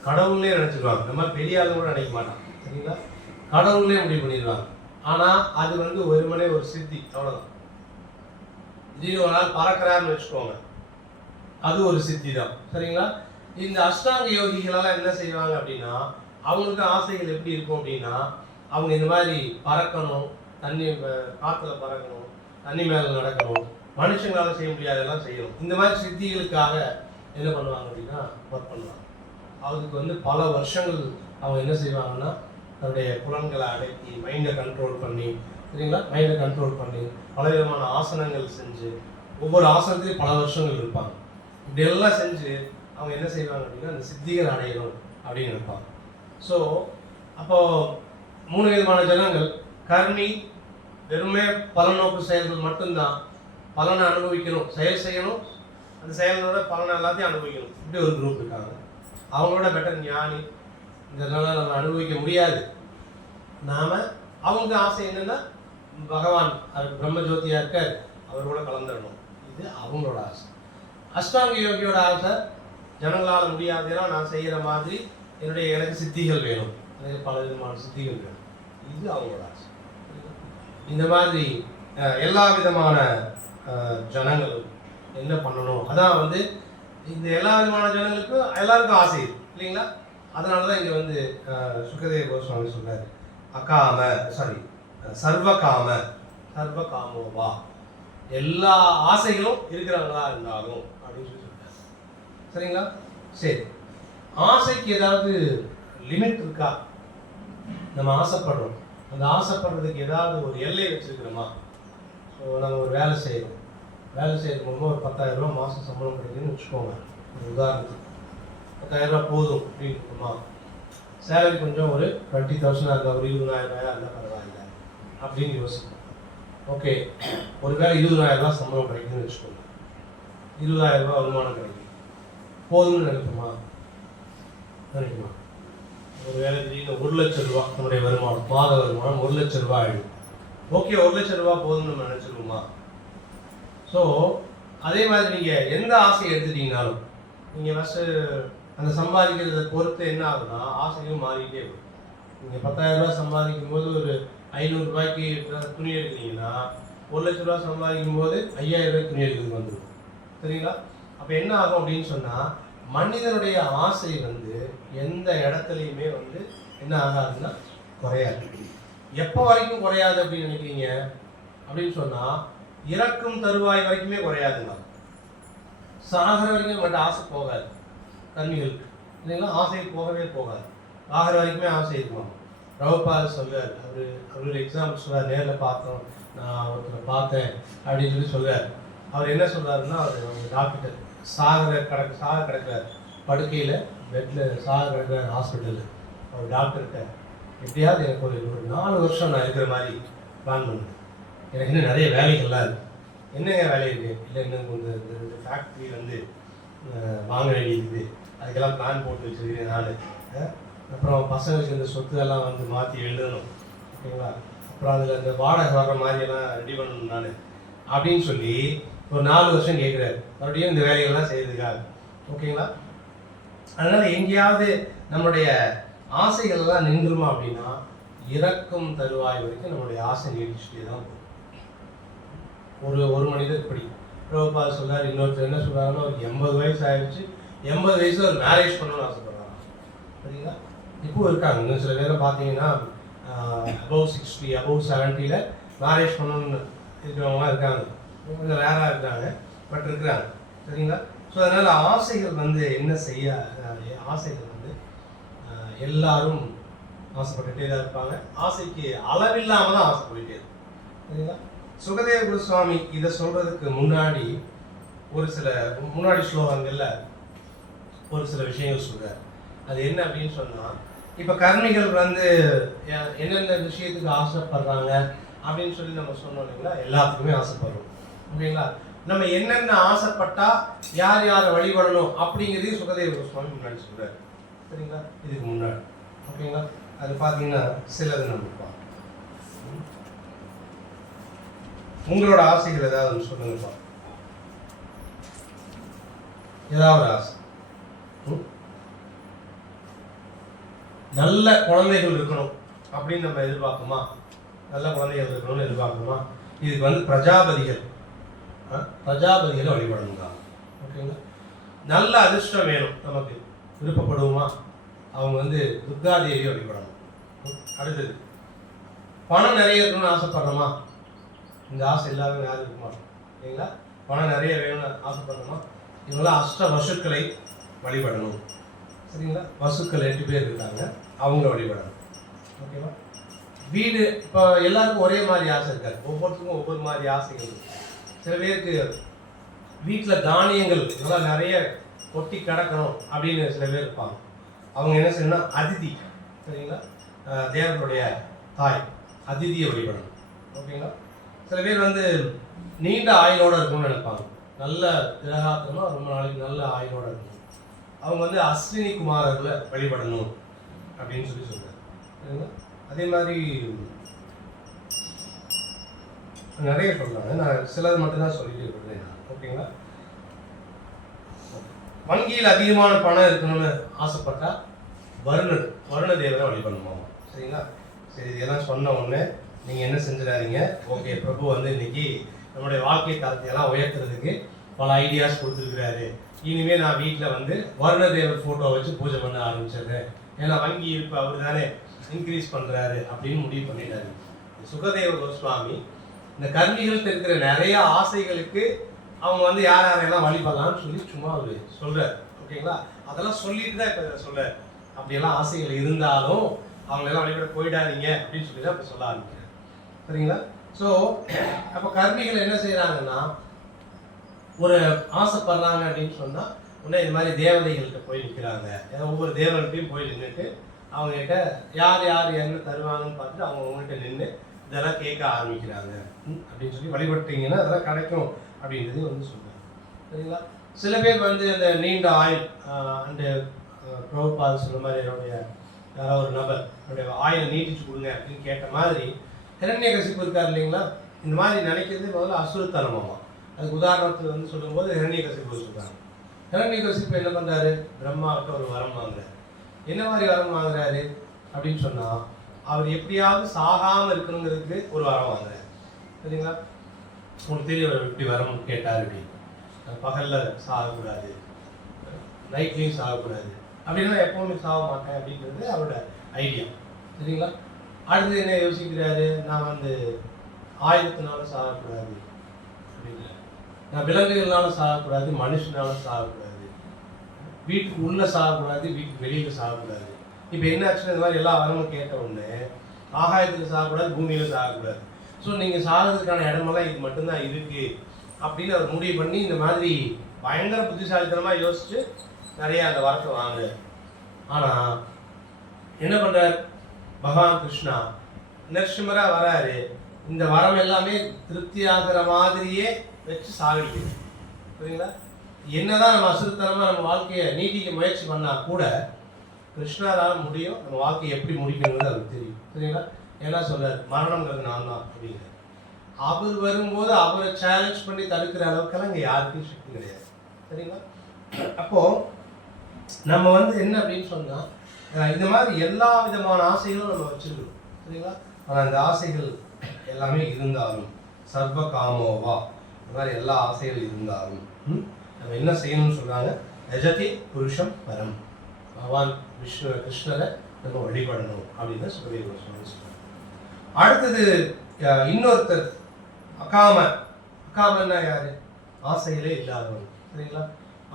கடவுள்னே நினச்சிடுவாங்க. இந்த மாதிரி பெரிய ஆளுங்க கூட நினைக்க மாட்டாங்க. சரிங்களா? கடவுள்னே முடிவு பண்ணிடுவாங்க. ஆனால் அது வந்து வெறுமனே ஒரு சித்தி, அவ்வளோதான். திடீர்னு ஒரு நாள் பறக்கிறாருன்னு வச்சுக்கோங்க, அது ஒரு சித்தி தான். சரிங்களா? இந்த அஷ்டாங்க யோகிகளால் என்ன செய்வாங்க அப்படின்னா, அவங்களுக்கு ஆசைகள் எப்படி இருக்கும் அப்படின்னா, அவங்க இந்த மாதிரி பறக்கணும், தண்ணி காற்றுல பறக்கணும், தண்ணி மேலே நடக்கணும், மனுஷங்களால் செய்ய முடியாதெல்லாம் செய்யணும். இந்த மாதிரி சித்திகளுக்காக என்ன பண்ணுவாங்க அப்படின்னா ஒர்க் பண்ணுவாங்க. அதுக்கு வந்து பல வருஷங்கள் அவங்க என்ன செய்வாங்கன்னா, தன்னுடைய புலன்களை அடக்கி மைண்டை கண்ட்ரோல் பண்ணி, சரிங்களா, மைண்டை கண்ட்ரோல் பண்ணி பலவிதமான ஆசனங்கள் செஞ்சு, ஒவ்வொரு ஆசனத்திலையும் பல வருஷங்கள் இருப்பாங்க. இப்படி எல்லாம் செஞ்சு அவங்க என்ன செய்வாங்க அப்படின்னா, அந்த சித்திகள் அடையணும் அப்படின்னு நினைப்பாங்க. ஸோ அப்போது 3 விதமான ஜனங்கள். கர்மி வெறுமே பலநோக்கு செயல்கள் மட்டும்தான், பலனை அனுபவிக்கணும், செயல் செய்யணும், அந்த செயலோட பலனை எல்லாத்தையும் அனுபவிக்கணும், இப்படி ஒரு குரூப் இருக்காங்க. அவங்களோட பெட்டர் ஞானி, இதனால் நம்ம அனுபவிக்க முடியாது. அவங்க ஆசை என்னென்னா, பகவான் அவர் பிரம்ம ஜோதியாக இருக்கார், அவரோட கலந்துடணும், இது அவங்களோட ஆசை. அஷ்டாங்க யோகியோட ஆசை, ஜனங்களால் முடியாதெல்லாம் நான் செய்கிற மாதிரி எனக்கு சித்திகள் வேணும், நிறைய பல விதமான சித்திகள் வேணும். இது அவங்களோட ஆசை. இந்த மாதிரி எல்லா விதமான ஜனங்களும் என்ன பண்ணணும், அதான் வந்து இந்த எல்லா விதமான ஜனங்களுக்கும் எல்லாருக்கும் ஆசை இருக்கு இல்லைங்களா? அதனால தான் இங்கே வந்து சுகதேவ கோஸ்வாமி சொல்றாரு, சர்வகாமோவா, எல்லா ஆசைகளும் இருக்கிறவங்களா இருந்தாலும் அப்படின்னு சொல்லி சொல்றாரு. சரிங்களா? சரி, ஆசைக்கு ஏதாவது லிமிட் இருக்கா? நம்ம ஆசைப்படுறோம், அந்த ஆசைப்படுறதுக்கு ஏதாவது ஒரு எல்லை வச்சிருக்கிறோமா? ஸோ நம்ம ஒரு வேலை செய்யணும், வேலை செய்யறது மூலமாக ஒரு 10,000 ரூபா மாதம் சம்பளம் கிடைக்குதுன்னு வச்சுக்கோங்க. ஒரு உதாரணத்துக்கு 10,000 ரூபா போதும் அப்படின்னு இருக்குமா? சேலரி கொஞ்சம் ஒரு 20,000 இருந்தால், ஒரு 20,000 ரூபாயா இருந்தால் பரவாயில்ல அப்படின்னு யோசிக்கணும். ஓகே, ஒரு வேலை 20,000 ரூபா சம்பளம் கிடைக்குதுன்னு வச்சுக்கோங்க, 20,000 ரூபா வருமானம் கிடைக்கும், போதும்னு நினைக்குமா? நினைக்குமா? ஒரு வேலை திடீர்னு 1,00,000 ரூபா நம்முடைய வருமானம், மாத வருமானம் 1,00,000 ரூபா ஆகிடும். ஓகே, 1,00,000 ரூபா போதும்னு நம்ம நினச்சிருவோமா? ஸோ அதே மாதிரி நீங்கள் எந்த ஆசையை எடுத்துட்டீங்கனாலும், நீங்கள் ஃபஸ்ட்டு அந்த சம்பாதிக்கிறத பொறுத்து என்ன ஆகுதுன்னா ஆசையும் மாறிக்கிட்டே வரும். நீங்கள் 10,000 ரூபா சம்பாதிக்கும் போது ஒரு 500 ரூபாய்க்கு துணி எடுக்கிறீங்கன்னா, 1,00,000 ரூபா சம்பாதிக்கும் போது 5,000 ரூபாய்க்கு துணி எடுக்கிறது வந்துடும். சரிங்களா? அப்போ என்ன ஆகும் அப்படின்னு சொன்னால், மனிதனுடைய ஆசை வந்து எந்த இடத்துலையுமே வந்து என்ன ஆகாதுன்னா குறையாது. எப்போ வரைக்கும் குறையாது அப்படின்னு நினைக்கிறீங்க அப்படின்னு சொன்னால், இறக்கும் தருவாய் வரைக்குமே குறையாதுங்க. சாகிற வரைக்கும் மட்டும் ஆசை போகாது கன்னிகளுக்கு இல்லைங்களா? ஆசை போகவே போகாது, ஆகிற வரைக்குமே ஆசை இருக்குமா? பிரபுபாதர் சொல்றார், அவர் எக்ஸாம்பிள் சொல்றார், நேரில் பார்த்தோம், நான் ஒருத்தரை பார்த்தேன் அப்படின்னு சொல்லி சொல்றார். அவர் என்ன சொல்றாருன்னா, அவர் டாக்டர் சாக கிடக்கிறார், படுக்கையில் பெட்டில் சாக கிடக்கிறார் ஹாஸ்பிட்டலில். அவர் டாக்டர்கிட்ட, எப்படியாவது எனக்கு ஒரு 4 வருஷம் நான் இருக்கிற மாதிரி பிளான் பண்ணுறேன், எனக்கு இன்னும் நிறைய வேலைகள்லாம் இருக்குது. என்னங்க வேலை இருக்குது? இல்லை, இன்னும் கொஞ்சம் இந்த ஃபேக்ட்ரி வந்து வாங்க வேண்டியிருக்குது, அதுக்கெல்லாம் பிளான் போட்டு வச்சுருக்கேன் நான். அப்புறம் பசங்களுக்கு இந்த சொத்துக்கெல்லாம் வந்து மாற்றி எழுதணும், ஓகேங்களா? அப்புறம் அதில் இந்த வாடகை வர்ற மாதிரியெல்லாம் ரெடி பண்ணணும் நான் அப்படின்னு சொல்லி ஒரு 4 வருஷம் கேட்குறாரு, மறுபடியும் இந்த வேலைகள்லாம் செய்யறதுக்காக. ஓகேங்களா? அதனால் எங்கேயாவது நம்மளுடைய ஆசைகள்லாம் நின்றுமா அப்படின்னா, இறக்கும் தருவாய் வரைக்கும் நம்மளுடைய ஆசை நீடிச்சுட்டே தான் போகும். ஒரு மனிதர் இப்படி பிரபுபாதர் சொல்றாரு. இன்னொருத்தர் என்ன சொல்றாருன்னா, ஒரு 80 வயசு ஆயிடுச்சு, 80 வயசுல ஒரு மேரேஜ் பண்ணணும்னு ஆசைப்படுறாங்க. சரிங்களா? இப்போ இருக்காங்க இன்னும் சில பேரை பார்த்தீங்கன்னா, above 60 above 70 மேரேஜ் பண்ணணும்னு இருக்கிறவங்களாம் இருக்காங்க. கொஞ்சம் ரேராக இருக்காங்க, பட் இருக்கிறாங்க. சரிங்களா? ஸோ அதனால் ஆசைகள் வந்து என்ன செய்ய, ஆசைகள் வந்து எல்லாரும் ஆசைப்பட்டுகிட்டே தான் இருப்பாங்க. ஆசைக்கு அளவில்லாமல் தான் ஆசைப்பட்டுட்டே இருக்கும். சரிங்களா? சுகதேவ கோஸ்வாமி இதை சொல்றதுக்கு முன்னாடி முன்னாடி ஸ்லோகங்களில் ஒரு சில விஷயங்கள் சொல்றாரு. அது என்ன அப்படின்னு சொன்னா, இப்போ கர்மிகள் வந்து என்னென்ன விஷயத்துக்கு ஆசைப்படுறாங்க அப்படின்னு சொல்லி நம்ம சொன்னோம் இல்லைங்களா? எல்லாத்துக்குமே ஆசைப்படுறோம், ஓகேங்களா? நம்ம என்னென்ன ஆசைப்பட்டா யார் யாரை வழிபடணும் அப்படிங்கிறதையும் சுகதேவ கோஸ்வாமி முன்னாடி சொல்றாரு. சரிங்களா? இதுக்கு முன்னாடி, ஓகேங்களா? அது பார்த்தீங்கன்னா சிலது நம்ம பார்ப்போம். உங்களோட ஆசைகள் ஏதாவது சொல்லுங்கப்பா. ஏதாவது ஆசை, நல்ல குழந்தைகள் இருக்கணும் அப்படின்னு நம்ம எதிர்பார்க்கணுமா? நல்ல குழந்தைகள் இருக்கணும்னு எதிர்பார்க்கணுமா? இதுக்கு வந்து பிரஜாபதிகளை வழிபடணும் தான், ஓகேங்களா? நல்ல அதிர்ஷ்டம் வேணும், நமக்கு விருப்பப்படுவோமா? அவங்க வந்து துர்காதேவியை வழிபடணும். அடுத்தது, பணம் நிறைய இருக்கணும்னு ஆசைப்படுறோமா? இந்த ஆசை இல்லாத யாரும் இருக்குமா? இல்லைங்களா? பணம் நிறைய வேணும்னு ஆசைப்படுறோமா? இவங்களாம் அஷ்ட வசுக்களை வழிபடணும். சரிங்களா? வசுக்கள் 8 பேர் இருக்காங்க, அவங்க வழிபடணும். ஓகேவா? வீடு, இப்போ எல்லாருக்கும் ஒரே மாதிரி ஆசை இருக்காது, ஒவ்வொருத்தருக்கும் ஒவ்வொரு மாதிரி ஆசைகள் இருக்கு. சில பேருக்கு வீட்டில் தானியங்கள் இதெல்லாம் நிறைய கொட்டி கிடக்கணும் அப்படின்னு சில பேர் இருப்பாங்க. அவங்க என்ன செய்யணும்னா அதிதி, சரிங்களா? தேவனுடைய தாய் அதிதியை வழிபடணும். ஓகேங்களா? சில பேர் வந்து நீண்ட ஆயுளோடு இருக்கணும்னு நினைப்பாங்க, நல்ல திரகாத்திரமாக ரொம்ப நாளைக்கு நல்ல ஆயுளோடு இருக்கணும். அவங்க வந்து அஸ்வினி குமாரர்களை வழிபடணும் அப்படின்னு சொல்லி சொல்றாரு. சரிங்களா? அதே மாதிரி நிறைய சொல்றாங்க, நான் சிலது மட்டும்தான் சொல்லிட்டு இருக்கிறேன். ஓகேங்களா? வங்கியில் அதிகமான பணம் இருக்கணும்னு ஆசைப்பட்டா வருண தேவரை வழிபடணுமாமா. சரிங்களா? சரி, இதெல்லாம் சொன்ன உடனே நீங்கள் என்ன செஞ்சிடாதீங்க. ஓகே, பிரபு வந்து இன்னைக்கு நம்மளுடைய வாழ்க்கை தரத்தை எல்லாம் உயர்த்துறதுக்கு பல ஐடியாஸ் கொடுத்துருக்கிறாரு. இனிமேல் நான் வீட்டில் வந்து வருண தேவர் ஃபோட்டோ வச்சு பூஜை பண்ண ஆரம்பிச்சிடுறேன். ஏன்னா வங்கி இருப்பு அவர் தானே இன்க்ரீஸ் பண்ணுறாரு அப்படின்னு முடிவு பண்ணிட்டாரு. சுகதேவ கோஸ்வாமி இந்த கர்மிகளுக்கு இருக்கிற நிறைய ஆசைகளுக்கு அவங்க வந்து யார் யாரெல்லாம் வழிபடலாம்னு சொல்லி சும்மா அவர் சொல்கிறார். ஓகேங்களா? அதெல்லாம் சொல்லிட்டு தான் இப்போ சொல்கிறார். அப்படியெல்லாம் ஆசைகள் இருந்தாலும் அவங்களெல்லாம் வழிபட போயிடாதீங்க அப்படின்னு சொல்லி தான் இப்போ சொல்ல ஆரம்பிக்கிறார். சரிங்களா? ஸோ அப்போ கர்மிகள் என்ன செய்கிறாங்கன்னா, ஒரு ஆசைப்படுறாங்க அப்படின்னு சொன்னால் உடனே இது மாதிரி தேவதைகள்கிட்ட போய் நிற்கிறாங்க. ஏன்னா ஒவ்வொரு தேவன்கிட்டையும் போய் நின்றுட்டு அவங்ககிட்ட யார் யார் என்ன தருவாங்கன்னு பார்த்துட்டு அவங்க அவங்ககிட்ட நின்று இதெல்லாம் கேட்க ஆரம்பிக்கிறாங்க. அப்படின்னு சொல்லி வழிபட்டீங்கன்னா அதெல்லாம் கிடைக்கும் அப்படின்றது வந்து சொல்கிறாங்க. சரிங்களா? சில பேர் வந்து அந்த நீண்ட ஆயுள் அந்த பிரபுபாத சொன்ன மாதிரி என்னுடைய யாரோ ஒரு நபர் என்னுடைய ஆயுளை நீட்டிச்சு கொடுங்க அப்படின்னு கேட்ட மாதிரி ஹிரண்யகசிப்பு இருக்கார் இல்லைங்களா? இந்த மாதிரி நினைக்கிறது முதல்ல அசுரத்தனமாமா. அதுக்கு உதாரணத்துக்கு வந்து சொல்லும்போது ஹிரண்யகசிப்பு சொல்கிறாங்க. ஹிரண்யகசிப்பு என்ன பண்ணுறாரு? பிரம்மாவுக்கு ஒரு வரம் வாங்குறாரு. என்ன மாதிரி வரம் வாங்குறாரு அப்படின்னு சொன்னால், அவர் எப்படியாவது சாகாமல் இருக்கணுங்கிறதுக்கு ஒரு வரம் வாங்குறாரு. சரிங்களா? உங்களுக்கு தெரிய எப்படி வரம் கேட்டார் அப்படின்னு, பகலில் சாகக்கூடாது, நைட்லேயும் சாகக்கூடாது, அப்படின்னா எப்பவுமே சாக மாட்டேன் அப்படின்றது அவரோட ஐடியா. சரிங்களா? அடுத்து என்ன யோசிக்கிறாரு? நான் வந்து ஆயுதத்தினாலும் சாகக்கூடாது அப்படிங்கிற, நான் விலங்குகள்னாலும் சாகக்கூடாது, மனுஷனாலும் சாகக்கூடாது, வீட்டுக்கு உள்ளே சாகக்கூடாது, வீட்டுக்கு வெளியில் சாகக்கூடாது. இப்போ என்ன ஆச்சுன்னா இந்த மாதிரி எல்லா வரமும் கேட்ட உடனே ஆகாயத்தில் சாகக்கூடாது, பூமியில் சாகக்கூடாது. ஸோ நீங்கள் சாகிறதுக்கான இடமெல்லாம் இது மட்டும்தான் இருக்குது அப்படின்னு அவர் முடிவு பண்ணி இந்த மாதிரி பயங்கர புத்திசாலித்தனமாக யோசிச்சு நிறைய அந்த வரத்தை வாங்க. ஆனால் என்ன பண்ணுறார் பகவான் கிருஷ்ணா? நரசிம்மராக வராரு. இந்த வரம் எல்லாமே திருப்தி ஆகிற மாதிரியே வச்சு சாகடிக்குது. சரிங்களா? என்னதான் நம்ம அசுரத்தனமாக நம்ம வாழ்க்கையை நீட்டிக்க முயற்சி பண்ணால் கூட கிருஷ்ணரால் முடியும். நம்ம வாழ்க்கையை எப்படி முடிக்கணுங்கிறது அவருக்கு தெரியும். சரிங்களா? ஏன்னா சொல்றார், மரணங்கிறது நான் தான் அப்படிங்கிற. அவர் வரும்போது அவரை சேலஞ்ச் பண்ணி தடுக்கிற அளவுக்கெல்லாம் இங்கே யாருக்கும் சக்தி கிடையாது. சரிங்களா? அப்போ நம்ம வந்து என்ன அப்படின்னு சொன்னா, இந்த மாதிரி எல்லா விதமான ஆசைகளும் நம்ம வச்சிருக்கோம். சரிங்களா? ஆனால் அந்த ஆசைகள் எல்லாமே இருந்தாலும் சர்வ காமோவா, இந்த மாதிரி எல்லா ஆசைகள் இருந்தாலும் நம்ம என்ன செய்யணும்னு சொல்றாங்க? யஜதி புருஷம் பரம், பகவான் விஷ்ணு கிருஷ்ணரை நம்ம வழிபடணும் அப்படின்னு சுகதேவ கோஸ்வாமி சொல்றாங்க. அடுத்தது இன்னொருத்தர் அகாம. அகாமன்னா யாரு? ஆசைகளே இல்லாதவங்க. சரிங்களா?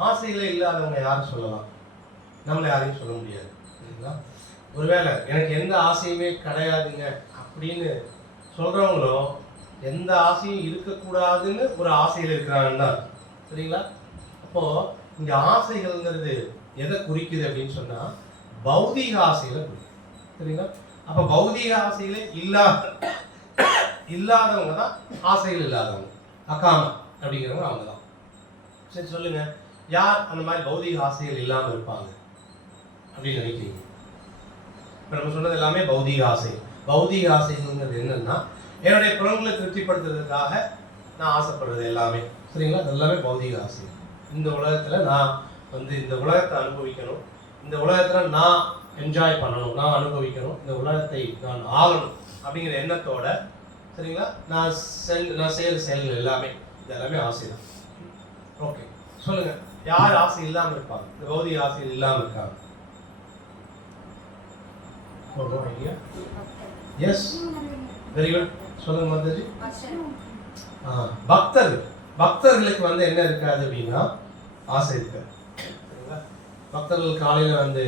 ஆசைகளே இல்லாதவங்க யாரும் சொல்லலாம்? நம்மளை யாரையும் சொல்ல முடியாது. சரிங்களா? ஒருவேளை எனக்கு எந்த ஆசையுமே கிடையாதுங்க அப்படின்னு சொல்றவங்களும் எந்த ஆசையும் இருக்கக்கூடாதுன்னு ஒரு ஆசையில் இருக்கிறாங்கன்னா, சரிங்களா? அப்போ இங்க ஆசைகள்ங்கிறது எதை குறிக்குது அப்படின்னு சொன்னா பௌதீக ஆசைகளை குறிக்குது. சரிங்களா? அப்ப பௌதீக ஆசைகளே இல்லாதவங்க தான் ஆசைகள் இல்லாதவங்க. அகாம அப்படிங்கிறவங்க அவங்க தான். சரி, சொல்லுங்க, யார் அந்த மாதிரி பௌதீக ஆசைகள் இல்லாம இருப்பாங்க அப்படின்னு நினைக்கிறீங்க? இப்ப நம்ம சொன்னது எல்லாமே பௌதீக ஆசை. பௌதீக ஆசைகள்ங்கிறது என்னன்னா, என்னுடைய புலன்களை திருப்திப்படுத்துறதுக்காக நான் ஆசைப்படுறது எல்லாமே. சரிங்களா? அது எல்லாமே பௌதீக ஆசை. இந்த உலகத்துல நான் வந்து இந்த உலகத்தை அனுபவிக்கணும், இந்த உலகத்துல நான் என்ஜாய் பண்ணணும், நான் அனுபவிக்கணும், இந்த உலகத்தை நான் ஆளணும் அப்படிங்கிற எண்ணத்தோட, சரிங்களா, நான் செய்யற செயல்கள் எல்லாமே இது எல்லாமே ஆசை தான். ஓகே, சொல்லுங்க, யார் ஆசை இல்லாம இருப்பாங்க? இந்த பௌதிக ஆசைகள் இல்லாம இருக்காங்க? ஐடியா? Yes, very good. சொல்லுங்க மாதாஜி. பக்தர்களுக்கு வந்து என்ன இருக்காது அப்படின்னா ஆசை இருக்காது. பக்தர்கள் காலையில வந்து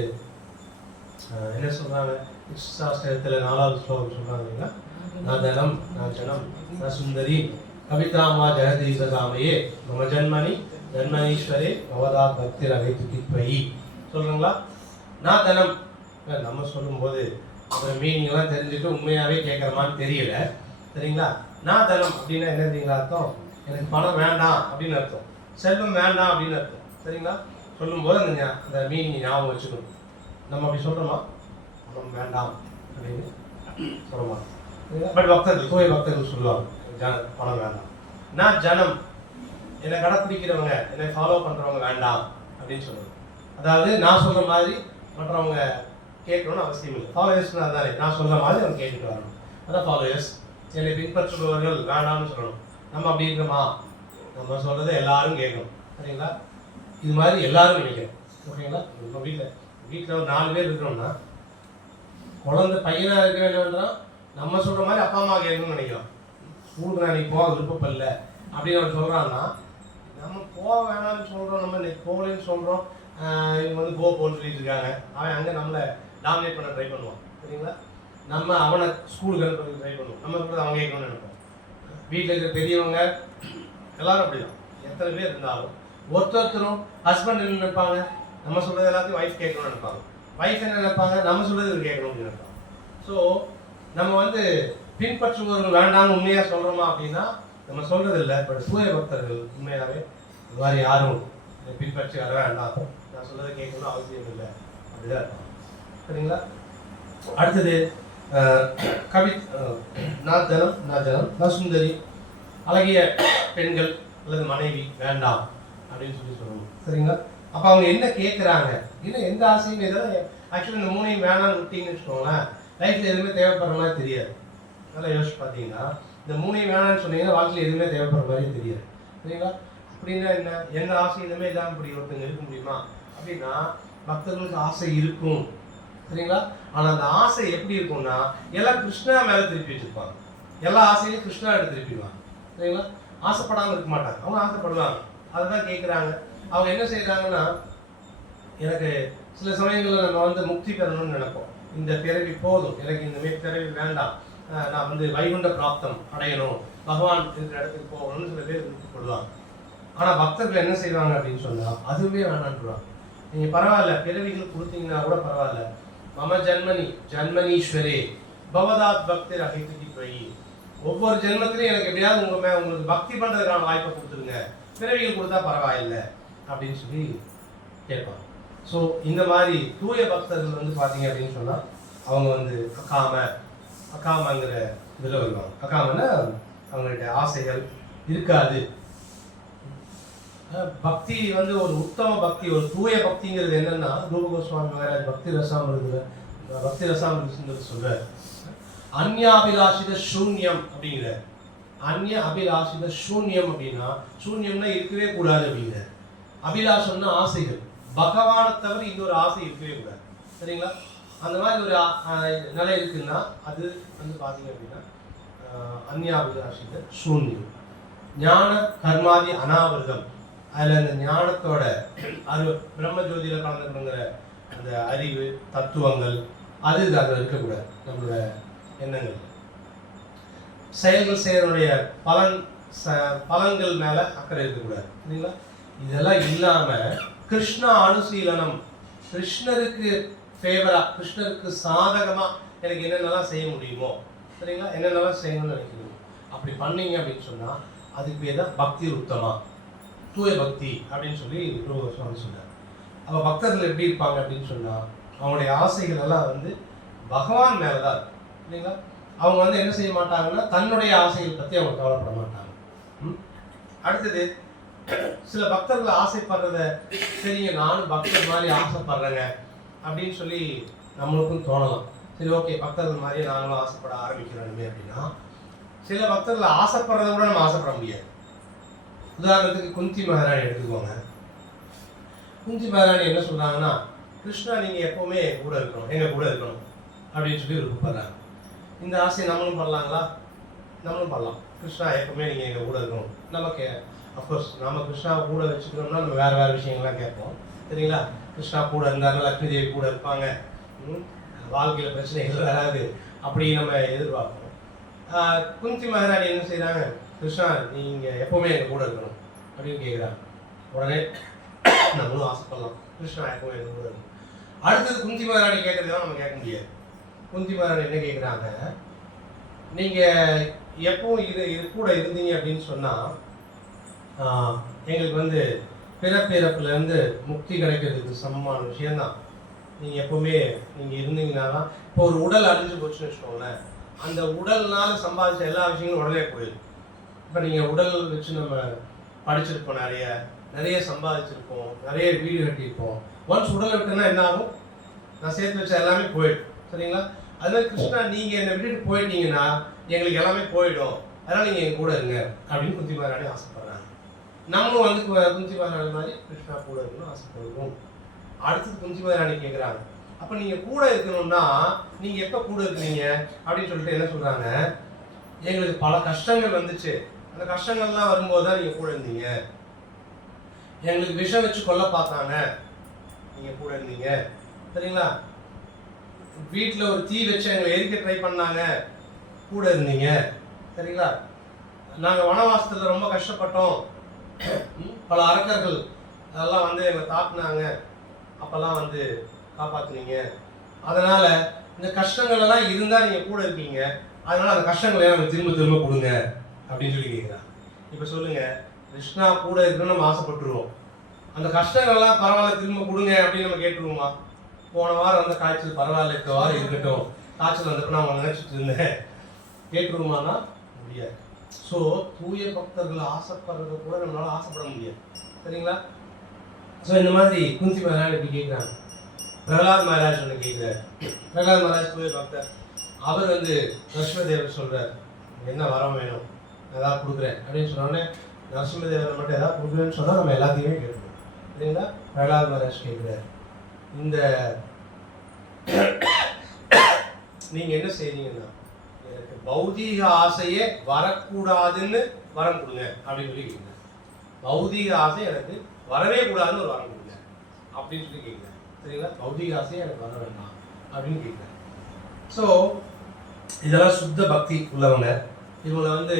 என்ன சொல்றாங்க? சாஸ்திரத்துல 4வது ஸ்லோகம் சொல்றாங்க இல்லைங்களா? நான் தனம் நான் ஜனம் நான் சுந்தரி கவிதாமா ஜெகதீசகாமையே மம ஜன்மனி ஜன்மனீஸ்வரே அவதா பக்தி ரவைத்து கித்வயி சொல்றீங்களா? நான் தனம் நம்ம சொல்லும்போது அப்புறம் மீனிங் எல்லாம் தெரிஞ்சுட்டு உண்மையாவே கேட்கறமான்னு தெரியல. சரிங்களா? நான் தனம் அப்படின்னா என்ன தெரியுங்களா அர்த்தம்? எனக்கு பணம் வேண்டாம் அப்படின்னு அர்த்தம், செல்வம் வேண்டாம் அப்படின்னு அர்த்தம். சரிங்களா? சொல்லும்போது அந்த மீனிங் ஞாபகம் வச்சுக்கணும். நம்ம அப்படி சொல்கிறோமா? பணம் வேண்டாம் அப்படின்னு சொல்லுமா? பட் பக்தர்கள், தூய பக்தர்கள் சொல்லுவாங்க பணம் வேண்டாம். நான் ஜனம், என்னை கடைப்பிடிக்கிறவங்க, என்னை ஃபாலோ பண்ணுறவங்க வேண்டாம் அப்படின்னு சொல்லுவாங்க. அதாவது நான் சொல்கிற மாதிரி மற்றவங்க கேட்கணும்னு அவசியம் இல்லை. ஃபாலோயர்ஸ்னா தானே நான் சொல்கிற மாதிரி அவன் கேட்டுட்டு வரணும். அதான் ஃபாலோயர்ஸ். என்னை பின்பற்றுபவர்கள் வேண்டாம்னு சொல்லணும். நம்ம அப்படி இருக்கோமா? நம்ம சொல்கிறத எல்லாரும் கேட்கணும். சரிங்களா? இது மாதிரி எல்லாரும் நினைக்கணும். ஓகேங்களா? நம்ம வீட்டில் ஒரு 4 பேர் இருக்கிறோம்னா குழந்தை பையனாக இருக்க வேண்டியவன்றான் நம்ம சொல்கிற மாதிரி அப்பா அம்மா கேட்கணும்னு நினைக்கிறோம். ஸ்கூலுக்கு நான் போக விருப்பப்படல அப்படின்னு அவன் சொல்கிறான்னா நம்ம போக வேணாம்னு சொல்கிறோம், நம்ம போகலன்னு சொல்கிறோம். இவங்க வந்து போன்னு சொல்லிட்டு இருக்காங்க. அவன் அங்கே நம்மளை டாமினேட் பண்ண ட்ரை பண்ணுவான். சரிங்களா? நம்ம அவனை ஸ்கூலுக்கு அனுப்புறதுக்கு ட்ரை பண்ணுவோம். நம்ம சொல்கிறது அவன் கேட்கணும்னு நினைப்போம். வீட்டில் இருக்கிற பெரியவங்க எல்லாரும் அப்படி தான். எத்தனை பேர் இருந்தாலும் ஒருத்தரும் ஹஸ்பண்ட் என்ன நினைப்பாங்க, நம்ம சொல்கிறது எல்லாத்தையும் ஒய்ஃப் கேட்கணும்னு நினைப்பாங்க. ஒய்ஃப் என்ன நினைப்பாங்க, நம்ம சொல்கிறது இவர் கேட்கணும்னு நினைப்பாங்க. ஸோ நம்ம வந்து பின்பற்றுபவர்கள் வேண்டாம்னு உண்மையாக சொல்கிறோமா அப்படின்னா நம்ம சொல்கிறது இல்லை. பட் தூய பக்தர்கள் உண்மையாகவே இது மாதிரி யாரும் பின்பற்றி வர வேண்டாம், நான் சொல்கிறத கேட்கணும்னு அவசியம் இல்லை அப்படிதான் இருப்பாங்க. சரிங்களா? அடுத்தது கவி நாஜனம் நசுந்தரி அழகிய பெண்கள் அல்லது மனைவி வேண்டாம் அப்படின்னு சொல்லணும். சரிங்களா? அப்போ அவங்க என்ன கேட்குறாங்க, இன்னும் எந்த ஆசையும் இதெல்லாம் ஆக்சுவலி இந்த 3ஐயும் வேணாம்னு விட்டீங்கன்னு வச்சுக்கோங்களேன், லைஃப்பில் எதுவுமே தேவைப்படுற மாதிரி தெரியாது. நல்லா யோசிச்சு பார்த்தீங்கன்னா இந்த 3ஐயும் வேணாம்னு சொன்னீங்கன்னா வாழ்க்கையில் எதுவுமே தேவைப்படுற மாதிரி தெரியாது. சரிங்களா? அப்படின்னா என்ன, எந்த ஆசை எதுவுமே இல்லாமல் இப்படி ஒருத்தங்க இருக்க முடியுமா அப்படின்னா பக்தர்களுக்கு ஆசை இருக்கும். சரிங்களா? ஆனால் அந்த ஆசை எப்படி இருக்கும்னா எல்லாம் கிருஷ்ணா மேலே திருப்பி வச்சிருப்பாங்க. எல்லா ஆசையிலையும் கிருஷ்ணா எடுத்து திருப்பிடுவாங்க. சரிங்களா? ஆசைப்படாமல் இருக்க மாட்டாங்க. அவங்க ஆசைப்படுவாங்க, அதை தான் கேட்குறாங்க. அவங்க என்ன செய்கிறாங்கன்னா, எனக்கு சில சமயங்களில் நம்ம வந்து முக்தி பெறணும்னு நினைப்போம். இந்த பிறவி போதும், எனக்கு இந்த பிறவி வேண்டாம், நான் வந்து வைகுண்ட பிராப்தம் அடையணும், பகவான் இருக்கிற இடத்துக்கு போகணும்னு சில பேர் விருப்பப்படுவாங்க. ஆனால் பக்தர்கள் என்ன செய்வாங்க அப்படின்னு சொன்னால் அதுவுமே வேணான்றாங்க. நீங்கள் பரவாயில்ல பிறவிகள் கொடுத்தீங்கன்னா கூட பரவாயில்ல, மம ஜன்மனீஸ்வரே பவதாத் பக்தர் அகித்துக்கு போய் ஒவ்வொரு ஜென்மத்திலையும் எனக்கு எப்படியாவது உங்களுக்கு பக்தி பண்ணுறதுக்கான வாய்ப்பை கொடுத்துருங்க, பிறவிகள் கொடுத்தா பரவாயில்லை அப்படின்னு சொல்லி கேட்பாங்க. ஸோ இந்த மாதிரி தூய பக்தர்கள் வந்து பார்த்தீங்க அப்படின்னு சொன்னால் அவங்க வந்து அக்காமங்கிற இதில் வருவாங்க. அக்காமன்னா அவங்கள்ட்ட ஆசைகள் இருக்காது. பக்தி வந்து ஒரு உத்தம பக்தி, ஒரு தூய பக்திங்கிறது என்னன்னா ரூப கோஸ்வாமி மகாராஜ் பக்தி ரசாமிருதங்கிறது சொல்றாரு. அந்யாபிலாஷித சூன்யம் அப்படிங்கிற, அந்நிய அபிலாஷித சூன்யம் அப்படின்னா சூன்யம்னா இருக்கவே கூடாது அப்படிங்கிற, அபிலாஷம்னா ஆசைகள், பகவானை தவிர இன்னொரு ஆசை இருக்கவே கூடாது. சரிங்களா? அந்த மாதிரி ஒரு நிலை இருக்குன்னா அது வந்து பார்த்தீங்க அப்படின்னா அந்யாபிலாஷித சூன்யம். ஞான கர்மாதி அனாவிரதம், அதில் அந்த ஞானத்தோட பிரம்மஜோதியில் கலந்துங்கிற அந்த அறிவு தத்துவங்கள் அது அதில் இருக்கக்கூடாது. நம்மளோட எண்ணங்கள் செயல்கள் செய்யறதுடைய பலன்கள் மேல அக்கறை இருக்கக்கூடாது. சரிங்களா? இதெல்லாம் இல்லாம கிருஷ்ண அனுசீலனம், கிருஷ்ணருக்கு ஃபேவரா, கிருஷ்ணருக்கு சாதகமா எனக்கு என்னென்னலாம் செய்ய முடியுமோ, சரிங்களா, என்னென்னலாம் செய்யணும்னு நினைக்கிறோம் அப்படி பண்ணீங்க அப்படின்னு சொன்னா அதுக்கு பேர் தான் பக்தி உத்தமா, தூய பக்தி அப்படின்னு சொல்லி சுவாமி சொன்னார். அப்போ பக்தர்கள் எப்படி இருப்பாங்க அப்படின்னு சொன்னா அவங்களுடைய ஆசைகள் எல்லாம் வந்து பகவான் மேலதான் இருக்கும். இல்லைங்களா? அவங்க வந்து என்ன செய்ய மாட்டாங்கன்னா தன்னுடைய ஆசைகள் பற்றி அவங்க கவலைப்பட மாட்டாங்க. அடுத்தது சில பக்தர்கள் ஆசைப்படுறத சரிங்க நானும் பக்தர் மாதிரி ஆசைப்படுறேங்க அப்படின்னு சொல்லி நம்மளுக்கும் தோணலாம். சரி ஓகே பக்தர்கள் மாதிரியே நாங்களும் ஆசைப்பட ஆரம்பிக்கிறோமே அப்படின்னா சில பக்தர்கள் ஆசைப்படுறத கூட நம்ம ஆசைப்பட முடியாது. உதாரணத்துக்கு குந்தி மகாராணி எடுத்துக்கோங்க. குந்தி மகாராணி என்ன சொல்றாங்கன்னா கிருஷ்ணா நீங்க எப்பவுமே கூட இருக்கணும், எங்க கூட இருக்கணும் அப்படின்னு சொல்லி விருப்பப்படுறாங்க. இந்த ஆசையை நம்மளும் பண்ணலாங்களா? நம்மளும் பண்ணலாம். கிருஷ்ணா எப்பவுமே நீங்கள் எங்கள் கூட இருக்கணும். நமக்கு அஃப்கோர்ஸ் நம்ம கிருஷ்ணாவை கூட வச்சுக்கணும்னா நம்ம வேறு வேறு விஷயங்கள்லாம் கேட்போம். சரிங்களா? கிருஷ்ணா கூட இருந்தாலும் லக்ஷ்மி தேவி கூட இருப்பாங்க, வாழ்க்கையில் பிரச்சனைகள் வராது அப்படி நம்ம எதிர்பார்ப்போம். குந்தி மகாராணி என்ன செய்கிறாங்க, கிருஷ்ணா நீங்கள் எப்போவுமே எங்கள் கூட இருக்கணும் அப்படின்னு கேட்குறாங்க. உடனே நம்மளும் ஆசைப்படலாம், கிருஷ்ணா எப்பவுமே எங்கள் கூட இருக்கணும். அடுத்தது குந்தி மகாராணி கேட்குறதுலாம் நம்ம கேட்க முடியாது. குந்தி மகாராணி என்ன கேட்குறாங்க, நீங்கள் எப்பவும் இது கூட இருந்தீங்க அப்படின்னு சொன்னால் எங்களுக்கு வந்து பிறப்பிறப்புலேருந்து முக்தி கிடைக்கிறதுக்கு சமமான விஷயந்தான். நீங்கள் எப்போவுமே நீங்கள் இருந்தீங்கன்னா தான். இப்போ ஒரு உடல் அழிஞ்சு போச்சுன்னு வச்சுக்கோங்களேன், அந்த உடல்னால சம்பாதிச்ச எல்லா விஷயங்களும் உடனே போயிடும். இப்போ நீங்கள் உடல் வச்சு நம்ம படிச்சிருப்போம், நிறைய சம்பாதிச்சிருப்போம், நிறைய வீடு கட்டியிருப்போம். ஒன்ஸ் உடல் விட்டுனா என்ன ஆகும், நான் சேர்த்து வச்ச எல்லாமே போயிடும். சரிங்களா? அதுமாதிரி கிருஷ்ணா நீங்கள் என்னை விட்டுட்டு போயிட்டீங்கன்னா எங்களுக்கு எல்லாமே போயிடும், அதனால் நீங்கள் என் கூட இருங்க அப்படின்னு குந்தி மகாராணி ஆசைப்படுறாங்க. நம்மளும் வந்து குந்தி மகாராணி மாதிரி கிருஷ்ணா கூட இருக்கணும்னு ஆசைப்படுவோம். அடுத்தது குந்தி மகாராணி கேட்குறாங்க, அப்போ நீங்கள் கூட இருக்கணும்னா நீங்கள் எப்போ கூட இருக்கிறீங்க அப்படின்னு சொல்லிட்டு என்ன சொல்கிறாங்க, எங்களுக்கு பல கஷ்டங்கள் வந்துச்சு, அந்த கஷ்டங்கள்லாம் வரும்போது தான் நீங்கள் கூட இருந்தீங்க. எங்களுக்கு விஷம் வச்சு கொல்ல பார்த்தாங்க, நீங்கள் கூட இருந்தீங்க. சரிங்களா? வீட்டில் ஒரு தீ வச்சு எங்களை எரிக்க ட்ரை பண்ணாங்க, கூட இருந்தீங்க. சரிங்களா? நாங்கள் வனவாசத்தில் ரொம்ப கஷ்டப்பட்டோம், பல அரக்கர்கள் அதெல்லாம் வந்து எங்களை தாக்குனாங்க, அப்போல்லாம் வந்து காப்பாற்றுனீங்க. அதனால் இந்த கஷ்டங்கள் எல்லாம் இருந்தால் நீங்கள் கூட இருக்கீங்க, அதனால் அந்த கஷ்டங்களை எனக்கு திரும்ப திரும்ப கொடுங்க அப்படின்னு சொல்லி கேட்குறாங்க. இப்போ சொல்லுங்கள், கிருஷ்ணா கூட இருக்குன்னு நம்ம ஆசைப்பட்டுருவோம், அந்த கஷ்டங்கள்லாம் பரவாயில்ல திரும்ப கொடுங்க அப்படின்னு நம்ம கேட்டுருவோமா? போன வாரம் வந்து காய்ச்சல் பரவாயில்ல, இந்த வாரம் இருக்கட்டும், காய்ச்சல் வந்தப்போ நான் நினச்சிட்டு இருந்தேன், கேட்டுருவோமானா முடியாது. ஸோ தூய பக்தர்கள் ஆசைப்படுறத கூட நம்மளால் ஆசைப்பட முடியாது. சரிங்களா? ஸோ இந்த மாதிரி குந்தி மகாராஜ் இப்படி கேட்குறாங்க. பிரகலாத் மகாராஜ் ஒன்று கேட்குறாரு. பிரகலாத் மகாராஜ் தூய பக்தர், அவர் வந்து நரசிம்மதேவர் சொல்கிறார், என்ன வரம் வேணும் ஏதாவது கொடுக்குறேன் அப்படின்னு சொன்னோடனே நரசிம்மதேவர் மட்டும் ஏதாவது கொடுக்குறேன்னு சொன்னால் நம்ம எல்லாத்தையுமே கேட்கணும். சரிங்களா? பிரகலாத் மகாராஜ் கேட்குறாரு, இந்த நீங்கள் என்ன செய்றீங்கன்னா எனக்கு பௌதீக ஆசையே வரக்கூடாதுன்னு வரம் கொடுங்க அப்படின்னு சொல்லி கேட்குறேன். பௌதீக ஆசை எனக்கு வரவே கூடாதுன்னு ஒரு வரம் கொடுங்க அப்படின்னு சொல்லி கேட்குறேன். சரிங்களா? பௌதீக ஆசையே எனக்கு வர வேண்டாம் அப்படின்னு கேட்குறேன். ஸோ இதெல்லாம் சுத்த பக்தி உள்ளவங்க. இவங்களை வந்து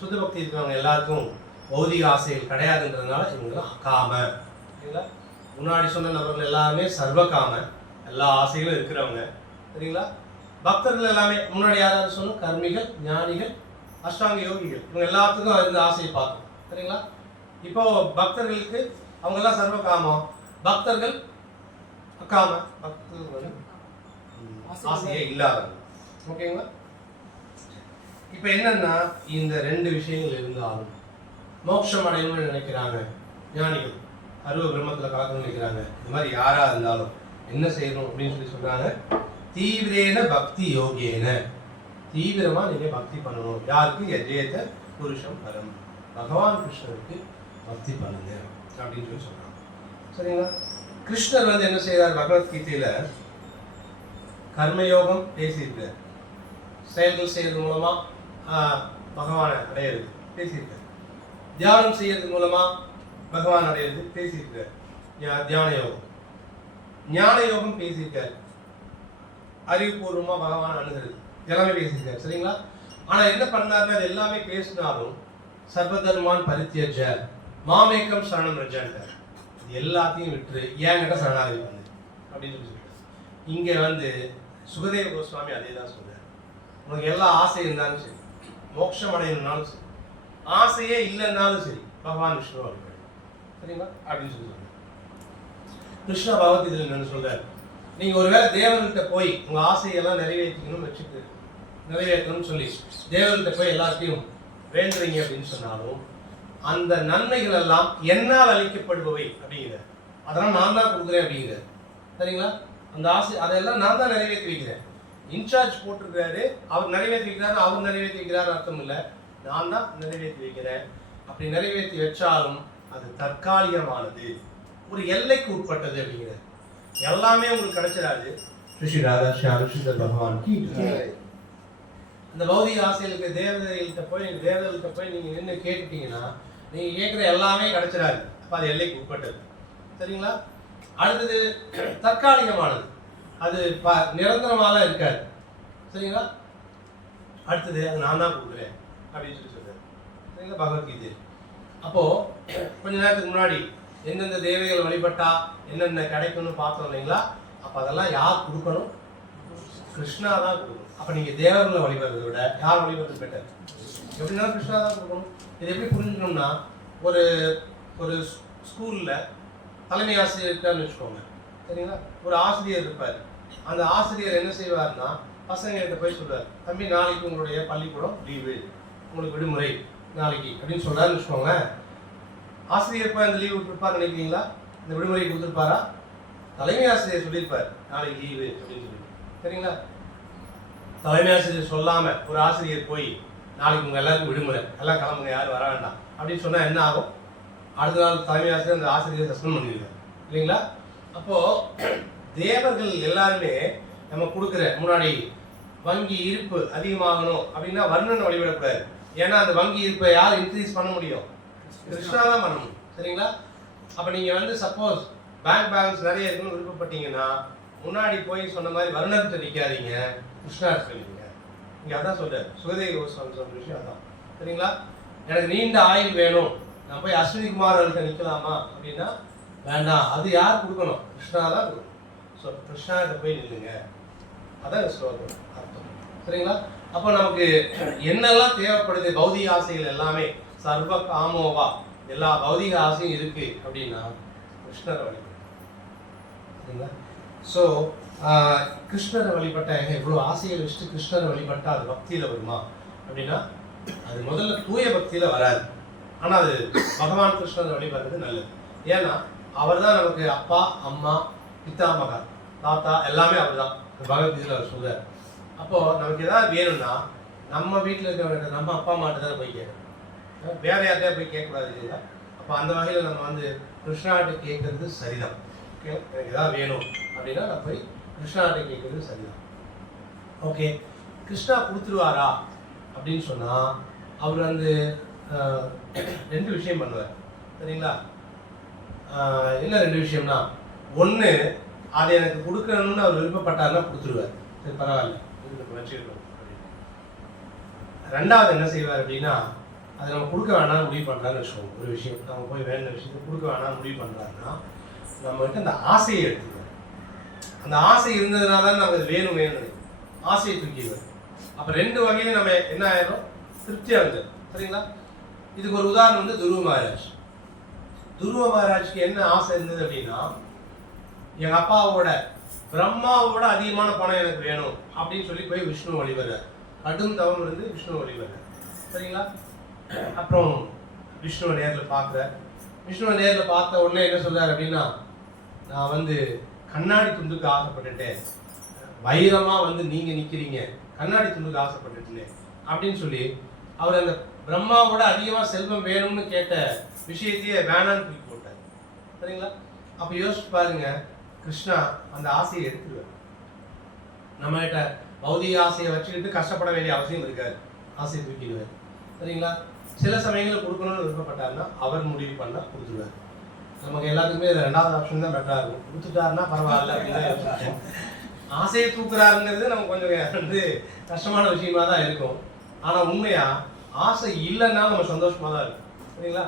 சுத்த பக்தி இருக்கிறவங்க எல்லாருக்கும் பௌதிக ஆசைகள் கிடையாதுன்றதுனால இவங்கெல்லாம் அகாம. சரிங்களா? முன்னாடி சொன்ன நபர்கள் எல்லாருமே சர்வகாம, எல்லா ஆசைகளும் இருக்கிறவங்க. சரிங்களா? பக்தர்கள் எல்லாமே முன்னாடி யாராவது சொன்னோம், கர்மிகள், ஞானிகள், அஷ்டாங்க யோகிகள், இவங்க எல்லாத்துக்கும் இந்த ஆசையை பார்க்கணும். சரிங்களா? இப்போ பக்தர்களுக்கு அவங்கெல்லாம் சர்வகாமம், பக்தர்கள் அகாம, பக்தர்கள் ஆசையே இல்லாதவங்க. ஓகேங்களா? இப்போ என்னன்னா இந்த ரெண்டு விஷயங்கள் இருந்தாலும் மோட்சம் அடையணும்னு நினைக்கிறாங்க ஞானிகள், அருவ பிரம்மத்தில் கலக்கணும்னு நினைக்கிறாங்க. இந்த மாதிரி யாரா இருந்தாலும் என்ன செய்யணும் அப்படின்னு சொல்லி சொல்றாங்க, தீவிரேன பக்தி யோகேன, தீவிரமா நீங்க பக்தி பண்ணணும். யாருக்கு? யஜேத புருஷம் பரம், பகவான் கிருஷ்ணருக்கு பக்தி பண்ணுங்க அப்படின்னு சொல்லி சொல்றாங்க. சரிங்களா? கிருஷ்ணர் வந்து என்ன செய்யறார், பகவத்கீதையில கர்மயோகம் பேசியிருக்கார், செயல்கள் செய்யறது மூலமா பகவானை அடையிறது பேசியிருக்கார், தியானம் செய்யறது மூலமா பகவான் அடையிறது பேசியிருக்கார், தியான யோகம், ஞான யோகம் பேசியிருக்கார், அறிவுபூர்வமா பகவான் அணுகிறது எல்லாமே பேசியிருக்காரு. சரிங்களா? ஆனா என்ன பண்ணாருன்னா அது எல்லாமே பேசினாலும் சர்வதர்மான் பரித்யஜ மாமேக்கம் சரணம் ரஜான்ட்டார், இது எல்லாத்தையும் விட்டு ஏங்கிட்ட சரணாகதி பண்ணு அப்படின்னு சொல்லி சொல்லிட்டார். இங்க வந்து சுகதேவ கோஸ்வாமி அதே தான் சொல்றாரு, உனக்கு எல்லா ஆசை இருந்தாலும் சரி, மோட்சம் அடையணும்னாலும் சரி, ஆசையே இல்லைன்னாலும் சரி, பகவான் விஷ்ணு வழிபடு. சரிங்களா? அப்படின்னு சொல்லி சொல்றாரு. கிருஷ்ண பகவத்கீதையில் என்னன்னு சொல்றாரு, நீங்க ஒருவேளை தேவர்கிட்ட போய் உங்க ஆசையெல்லாம் நிறைவேற்றிக்கணும்னு வச்சுட்டு நிறைவேற்றணும்னு சொல்லி தேவர்கிட்ட போய் எல்லாத்தையும் வேண்டுறீங்க அப்படின்னு சொன்னாலும் அந்த நன்மைகள் எல்லாம் என்னால் அளிக்கப்படுபவை அப்படிங்கிற, அதெல்லாம் நான் தான் கொடுக்குறேன் அப்படிங்கிற. சரிங்களா? அந்த ஆசை அதெல்லாம் நான் தான் நிறைவேற்றி வைக்கிறேன். இன்சார்ஜ் போட்டிருக்கிறாரு, அவர் நிறைவேற்றி வைக்கிறாரு, அவர் நிறைவேற்றி வைக்கிறாரு அர்த்தம் இல்லை, நான் தான் நிறைவேற்றி வைக்கிறேன். அப்படி நிறைவேற்றி வச்சாலும் அது தற்காலிகமானது, ஒரு எல்லைக்கு உட்பட்டது அப்படிங்கிற. எல்லாமே உங்களுக்கு கிடைச்சிடாது. ஸ்ரீ ராதா ஸ்யாம் சுந்தர் பகவான் அந்த பௌதிக ஆசைகளுக்கு தேவதைகள்கிட்ட போய் நீங்க நின்று கேட்டுட்டீங்கன்னா நீங்க கேட்குற எல்லாமே கிடைச்சிடாது. அப்ப அது எல்லைக்கு உட்பட்டது. சரிங்களா? அடுத்தது தற்காலிகமானது, அது நிரந்தரமாலாம் இருக்காது. சரிங்களா? அடுத்தது அது நான் தான் கொடுக்குறேன் அப்படின்னு சொல்லி சொல்றாரு. சரிங்களா? பகவத்கீதை. அப்போ கொஞ்ச நேரத்துக்கு முன்னாடி எந்தெந்த தேவைகள் வழிபட்டா என்னென்ன கிடைக்கும்னு பார்த்தோம் இல்லைங்களா? அப்போ அதெல்லாம் யார் கொடுக்கணும்? கிருஷ்ணா தான் கொடுக்கணும். அப்போ நீங்கள் தேவர்களை வழிபடுறதை விட யார் வழிபடுறது பெட்டர்? எப்படினாலும் கிருஷ்ணா தான் கொடுக்கணும். இது எப்படி புரிஞ்சுக்கணும்னா, ஒரு ஒரு ஸ்கூலில் தலைமை ஆசிரியர் இருக்காருன்னு வச்சுக்கோங்க. சரிங்களா? ஒரு ஆசிரியர் இருப்பார். அந்த ஆசிரியர் என்ன செய்வார்னா பசங்கள்கிட்ட போய் சொல்வார், தம்பி நாளைக்கு உங்களுடைய பள்ளிக்கூடம் லீவு, உங்களுக்கு விடுமுறை நாளைக்கு அப்படின்னு சொல்கிறாருன்னு வச்சுக்கோங்களேன். ஆசிரியர் போய் அந்த லீவு கொடுத்துருப்பாரு நினைக்கிறீங்களா? இந்த விடுமுறை கொடுத்துருப்பாரா? தலைமை ஆசிரியர் சொல்லியிருப்பார் நாளைக்கு லீவு அப்படின்னு சொல்லி, சரிங்களா? தலைமை ஆசிரியர் சொல்லாம ஒரு ஆசிரியர் போய் நாளைக்கு உங்க எல்லாருக்கும் விடுமுறை, எல்லாம் கிளம்புங்க, யாரும் வர வேண்டாம் அப்படின்னு சொன்னா என்ன ஆகும்? அடுத்த நாள் தலைமை ஆசிரியர் அந்த ஆசிரியர் சஸ்பெண்ட் பண்ணிடுவார், இல்லைங்களா? அப்போ தேவர்கள் எல்லாருமே நம்ம கொடுக்குற முன்னாடி வங்கி இருப்பு அதிகமாகணும் அப்படின்னா வர்ணனை வழிபடக்கூடாது. ஏன்னா அந்த வங்கி இருப்பை யார் இன்க்ரீஸ் பண்ண முடியும்? கிருஷ்ணா தான் பண்ணணும், சரிங்களா? அப்போ நீங்கள் வந்து சப்போஸ் பேங்க் பேலன்ஸ் நிறைய இருக்குன்னு விருப்பப்பட்டீங்கன்னா முன்னாடி போய் சொன்ன மாதிரி வருணத்தை நிற்காதீங்க, கிருஷ்ணா சொல்லிங்க. இங்கே அதான் சொல்றாரு சுகதேவ கோஸ்வாமி சொல்ற விஷயம் அதான், சரிங்களா? எனக்கு நீண்ட ஆயுள் வேணும், நான் போய் அஸ்வினி குமார் அவர்கிட்ட நிற்கலாமா அப்படின்னா வேண்டாம், அது யார் கொடுக்கணும்? கிருஷ்ணா தான் கொடுக்கணும். ஸோ கிருஷ்ணாகிட்ட போய் நில்லுங்க, அதான் ஸ்லோகம் அர்த்தம், சரிங்களா? அப்போ நமக்கு என்னெல்லாம் தேவைப்படுது, பௌதிக ஆசைகள் எல்லாமே சர்வ காமோவா, எல்லா பௌதிக ஆசையும் இருக்கு அப்படின்னா கிருஷ்ணரை வழிபடும், சரிங்களா? ஸோ கிருஷ்ணரை வழிபட்ட இவ்வளோ ஆசைகள் வச்சுட்டு கிருஷ்ணரை வழிபட்டால் அது பக்தியில் வருமா அப்படின்னா அது முதல்ல தூய பக்தியில் வராது. ஆனால் அது பகவான் கிருஷ்ணரை வழிபடுறது நல்லது. ஏன்னா அவர் தான் நமக்கு அப்பா, அம்மா, பிதாமகா, தாத்தா எல்லாமே அவர் தான். பகவத்கீதையில் அவர் சொல்றார். அப்போது நமக்கு எதாவது வேணும்னா நம்ம வீட்டில் இருக்கிறவங்க நம்ம அப்பா அம்மாட்ட தான் போய் கேட்கணும், வேற யார்கிட்டயா போய் கேட்கக்கூடாது, இல்லைங்களா? அப்போ அந்த வகையில் நம்ம வந்து கிருஷ்ணாட்ட கேட்கறது சரிதான். ஓகே, எனக்கு எதாவது வேணும் அப்படின்னா நான் போய் கிருஷ்ணாட்ட கேட்கறது சரிதான். ஓகே, கிருஷ்ணா கொடுத்துருவாரா அப்படின்னு சொன்னால் அவர் வந்து 2 விஷயம் பண்ணுவார், சரிங்களா? என்ன 2 விஷயம்னா, ஒன்று அதை எனக்கு கொடுக்கணும்னு அவர் விருப்பப்பட்டாருன்னா கொடுத்துருவார், சரி பரவாயில்ல இதுக்கு வச்சுக்கணும் அப்படின்னு. 2வது என்ன செய்வார் அப்படின்னா அதை நம்ம கொடுக்க வேணாம்னு முடிவு பண்ணுறான்னு வச்சுக்கோங்க. ஒரு விஷயம் நம்ம போய் வேண்டிய விஷயத்தை கொடுக்க வேணாம்னு முடிவு பண்ணுறாருன்னா நம்மகிட்ட அந்த ஆசையை எடுத்துக்குவார். அந்த ஆசை இருந்ததுனால தான் நமக்கு வேணும் ஆசையை தூக்கிடுவார். அப்போ 2 வகையிலும் நம்ம என்ன ஆயிடும்? திருப்தி அடைஞ்சது, சரிங்களா? இதுக்கு ஒரு உதாரணம் வந்து துருவ மகாராஜ். துருவ மகாராஜ்க்கு என்ன ஆசை இருந்தது அப்படின்னா, எங்க அப்பாவோட பிரம்மாவோட அதிகமான பணம் எனக்கு வேணும் அப்படின்னு சொல்லி போய் விஷ்ணு வழிபடுறார். கடும் தவம் இருந்து விஷ்ணு வழிபடுறார், சரிங்களா? அப்புறம் விஷ்ணுவை நேரில் பார்க்குறார். விஷ்ணுவை நேரில் பார்த்த உடனே என்ன சொல்றாரு அப்படின்னா, நான் வந்து கண்ணாடி துண்டுக்கு ஆசைப்பட்டுட்டேன், வைரமா வந்து நீங்க நிக்கிறீங்க, கண்ணாடி துண்டுக்கு ஆசைப்பட்டுட்டேன் அப்படின்னு சொல்லி அவர் அந்த பிரம்மாவோட அதிகமாக செல்வம் வேணும்னு கேட்ட விஷயத்தையே வேணான்னு தூக்கி போட்டார், சரிங்களா? அப்போ யோசிச்சு பாருங்க, கிருஷ்ணா அந்த ஆசையை எடுத்துருவார். நம்ம கிட்ட பௌதிக ஆசையை வச்சுக்கிட்டு கஷ்டப்பட வேண்டிய அவசியம் இருக்காது, ஆசையை தூக்கிடுவார், சரிங்களா? சில சமயங்களில் கொடுக்கணும்னு விருப்பப்பட்டாருன்னா அவர் முடிவு பண்ணால் கொடுத்துருவார். நமக்கு எல்லாத்துக்குமே 2வது ஆப்ஷன் தான் பெட்டராக இருக்கும். கொடுத்துட்டாருன்னா பரவாயில்ல அப்படின்னு யோசிப்போம். ஆசையை தூக்குறாருங்கிறது நமக்கு கொஞ்சம் வந்து கஷ்டமான விஷயமா தான் இருக்கும். ஆனால் உண்மையா ஆசை இல்லைன்னா நம்ம சந்தோஷமாக தான் இருக்கும், சரிங்களா?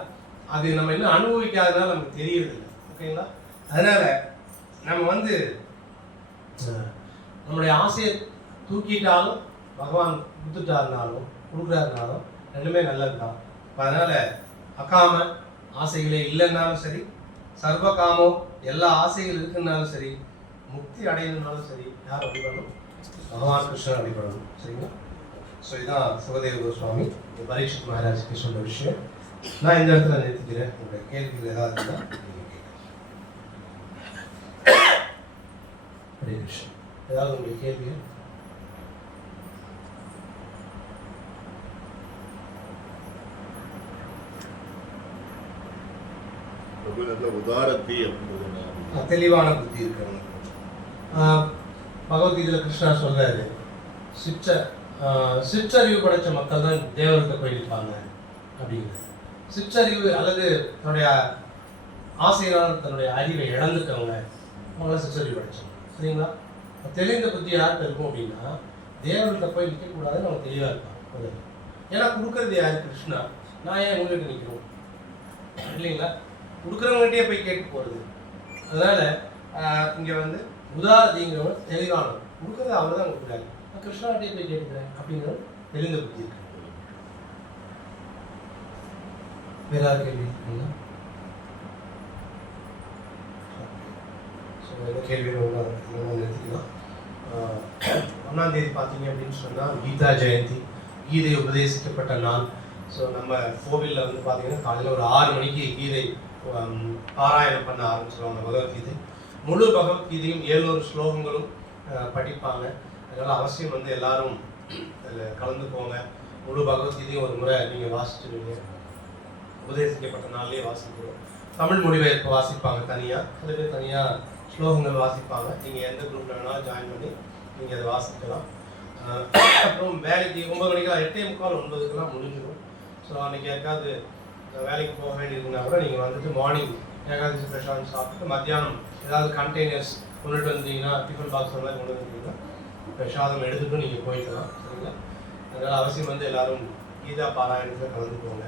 அது நம்ம இன்னும் அனுபவிக்காதனால நமக்கு தெரியறது இல்லை, ஓகேங்களா? அதனால நம்ம வந்து நம்மளுடைய ஆசையை தூக்கிட்டாலும் பகவான் கொடுத்துட்டாருனாலும் கொடுக்குறாருனாலும் 2மே நல்லது தான். அதனால அகாம ஆசைகளே இல்லைன்னாலும் சரி, சர்வ காமம் எல்லா ஆசைகள் இருக்குன்னாலும் சரி, முக்தி அடையணும்னாலும் சரி, யார் வழிபடணும்? பகவான் கிருஷ்ணன் வழிபடணும், சரிங்களா? ஸோ இதுதான் சுகதேவ கோஸ்வாமி பரீட்சித் மகாராஜுக்கு சொன்ன விஷயம். நான் இந்த இடத்துல நிறுத்திக்கிறேன். உங்களுடைய கேள்விகள் ஏதாவது இருந்தால் ஹரே கிருஷ்ணன். ஏதாவது உங்களுடைய கேள்வி? உதாரத்தி அப்படின்றது தெளிவான புத்தி இருக்கிறவங்க. பகவத்கீதையில் கிருஷ்ணா சொல்றாரு, சிற்றறிவு படைச்ச மக்கள் தான் தேவர்கிட்ட போய் நிற்பாங்க அப்படிங்கிறது. சிற்றறிவு அல்லது தன்னுடைய ஆசையினால் தன்னுடைய அறிவை இழந்துட்டவங்க அவங்களாம் சிற்றறிவு படைச்சவங்க, சரிங்களா? தெளிந்த புத்தி யாருக்கு இருக்கும் அப்படின்னா தேவர்கிட்ட போய் நிற்கக்கூடாதுன்னு அவங்க தெளிவாக இருப்பாங்க. ஏன்னா கொடுக்கறது யாரு? கிருஷ்ணா. நான் ஏன் உங்கள்கிட்ட நிற்கணும், இல்லைங்களா? கொடுக்குறவங்ககிட்டயே போய் கேட்டு போகிறது. அதனால இங்கே வந்து உதாரதிங்கிறவங்க தெளிவானவர், கொடுக்குறது அவர் தான் கொடுக்குறாரு, நான் கிருஷ்ணாகிட்டே போய் கேட்டுக்கிறேன் அப்படிங்கிற தெளிந்த புத்தி இருக்கு. வேற யார் கேள்வி இருக்குங்களா? ஸோ எந்த கேள்வி நிறுத்திக்கலாம். 1ஆம் தேதி பார்த்தீங்க அப்படின்னு சொன்னால் கீதா ஜெயந்தி, கீதை உபதேசிக்கப்பட்ட நாள். ஸோ நம்ம கோவிலில் வந்து பார்த்தீங்கன்னா காலையில் ஒரு 6 மணிக்கு கீதை பாராயணம் பண்ண ஆரம்பிச்சிருவாங்க பகவத்கீதை. முழு பகவத்கீதையும் 700 ஸ்லோகங்களும் படிப்பாங்க. அதனால் அவசியம் வந்து எல்லாரும் அதில் கலந்துக்கோங்க. முழு பகவத்கீதையும் ஒரு முறை நீங்கள் வாசிச்சுடுவீங்க. உபதேசிக்கப்பட்ட நாள்லேயே வாசிக்கிறோம். தமிழ் மொழிபெயர்ப்பு வாசிப்பாங்க தனியாக, சில பேர் தனியாக ஸ்லோகங்கள் வாசிப்பாங்க. நீங்கள் எந்த குரூப்பில் வேணாலும் ஜாயின் பண்ணி நீங்கள் அதை வாசிக்கலாம். அப்புறம் வேலைக்கு 9 மணிக்கெல்லாம் 8:45 9க்கெல்லாம் முடிஞ்சிடும். ஸோ அன்றைக்கி யாருக்காவது வேலைக்கு போக வேண்டியிருக்குன்னா கூட நீங்கள் வந்துட்டு மார்னிங் ஏகாதசி பிரசாதம் சாப்பிட்டு மத்தியானம் ஏதாவது கண்டெய்னர்ஸ் கொண்டுட்டு வந்தீங்கன்னா, டிஃபன் பாக்ஸ் மாதிரி கொண்டு வந்தீங்கன்னா பிரசாதம் எடுத்துகிட்டும் நீங்கள் போய்க்கலாம். சரிங்களா? அதனால் அவசியம் வந்து எல்லோரும் கீதா பாராயணத்தில் கலந்துக்கோங்க.